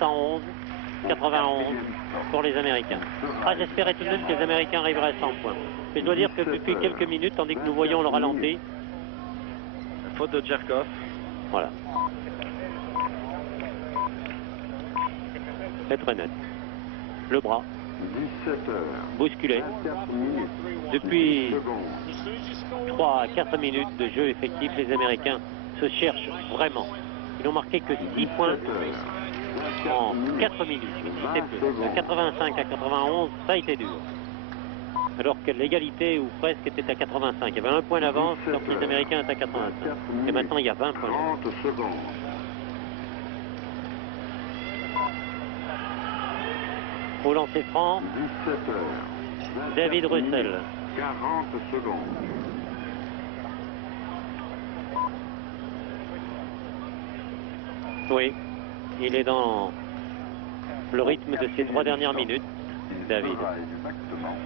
111, 91 pour les Américains. J'espérais tout de même que les Américains arriveraient à 100 points. Et je dois dire que depuis quelques minutes, tandis que nous voyons le ralenti. Faute de Djerkov. Voilà. C'est très net. Le bras. 17 heures. Bousculé. 24 minutes. Depuis 3 à 4 minutes de jeu effectif, les Américains se cherchent vraiment. Ils n'ont marqué que 6 points en 4 minutes. C'est peu. De 85 à 91, ça a été dur. Alors que l'égalité, ou presque, était à 85. Il y avait un point d'avance quand les Américains étaient à 85. Et maintenant, il y a 20 points. 30 secondes. Au lancer franc, 17 heures. David Russell. 40 secondes. Oui, il est dans le rythme de ces 3 dernières minutes, David. Exactement.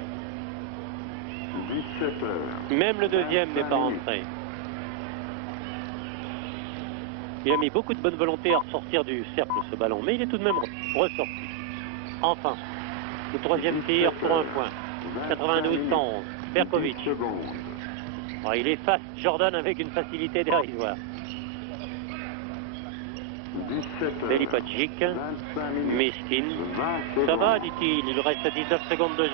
17 heures. Même le deuxième n'est pas rentré. Il a mis beaucoup de bonne volonté à ressortir du cercle ce ballon, mais il est tout de même ressorti. Enfin, le troisième tir pour un point. 92-111. Berkovic. Oh, il efface Jordan avec une facilité dérisoire. Belipacic, 25 minutes. Miskin. 20 Ça va, secondes. dit-il, il reste 19 secondes de jeu.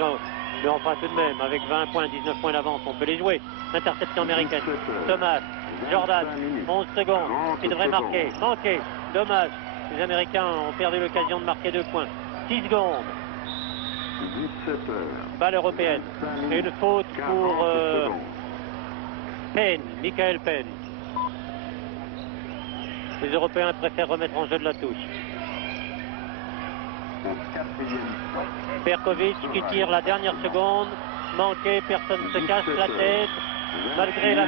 Mais enfin, tout de même, avec 20 points, 19 points d'avance, on peut les jouer. Interception américaine. Thomas, Jordan, 11 secondes. Il devrait marquer. Manqué. Dommage. Les Américains ont perdu l'occasion de marquer 2 points. 6 secondes. 17 heures. Balle européenne. 25 Et minutes. une faute 40 pour secondes. Penn, Michael Penn. Les Européens préfèrent remettre en jeu de la touche. Au 4e. Perkovic qui tire la dernière seconde. Manqué, personne ne se casse la tête. Malgré la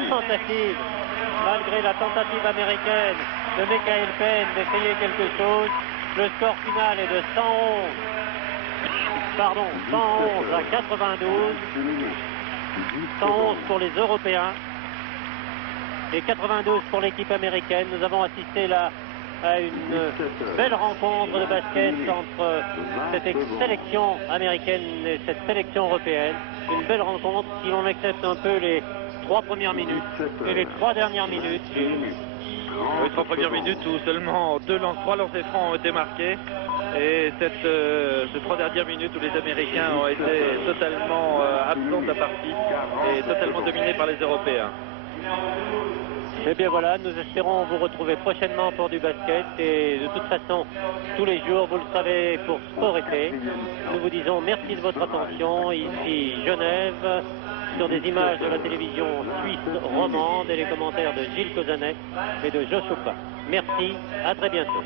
tentative américaine de Michael Penn d'essayer quelque chose, le score final est de 111 à 92. 111 pour les Européens et 92 pour l'équipe américaine. Nous avons assisté là à une belle rencontre de basket entre cette sélection américaine et cette sélection européenne. Une belle rencontre si l'on accepte un peu les 3 premières minutes et les 3 dernières minutes. Oui, 3 premières minutes où seulement 3 lancers francs ont été marqués. Et ces 3 dernières minutes où les Américains ont été totalement absents de la partie et totalement dominés par les Européens. Eh bien voilà, nous espérons vous retrouver prochainement pour du basket et de toute façon, tous les jours, vous le savez, pour Sport Été, nous vous disons merci de votre attention. Ici Genève, sur des images de la télévision suisse romande et les commentaires de Gilles Cozanet et de Joe Chopin. Merci, à très bientôt.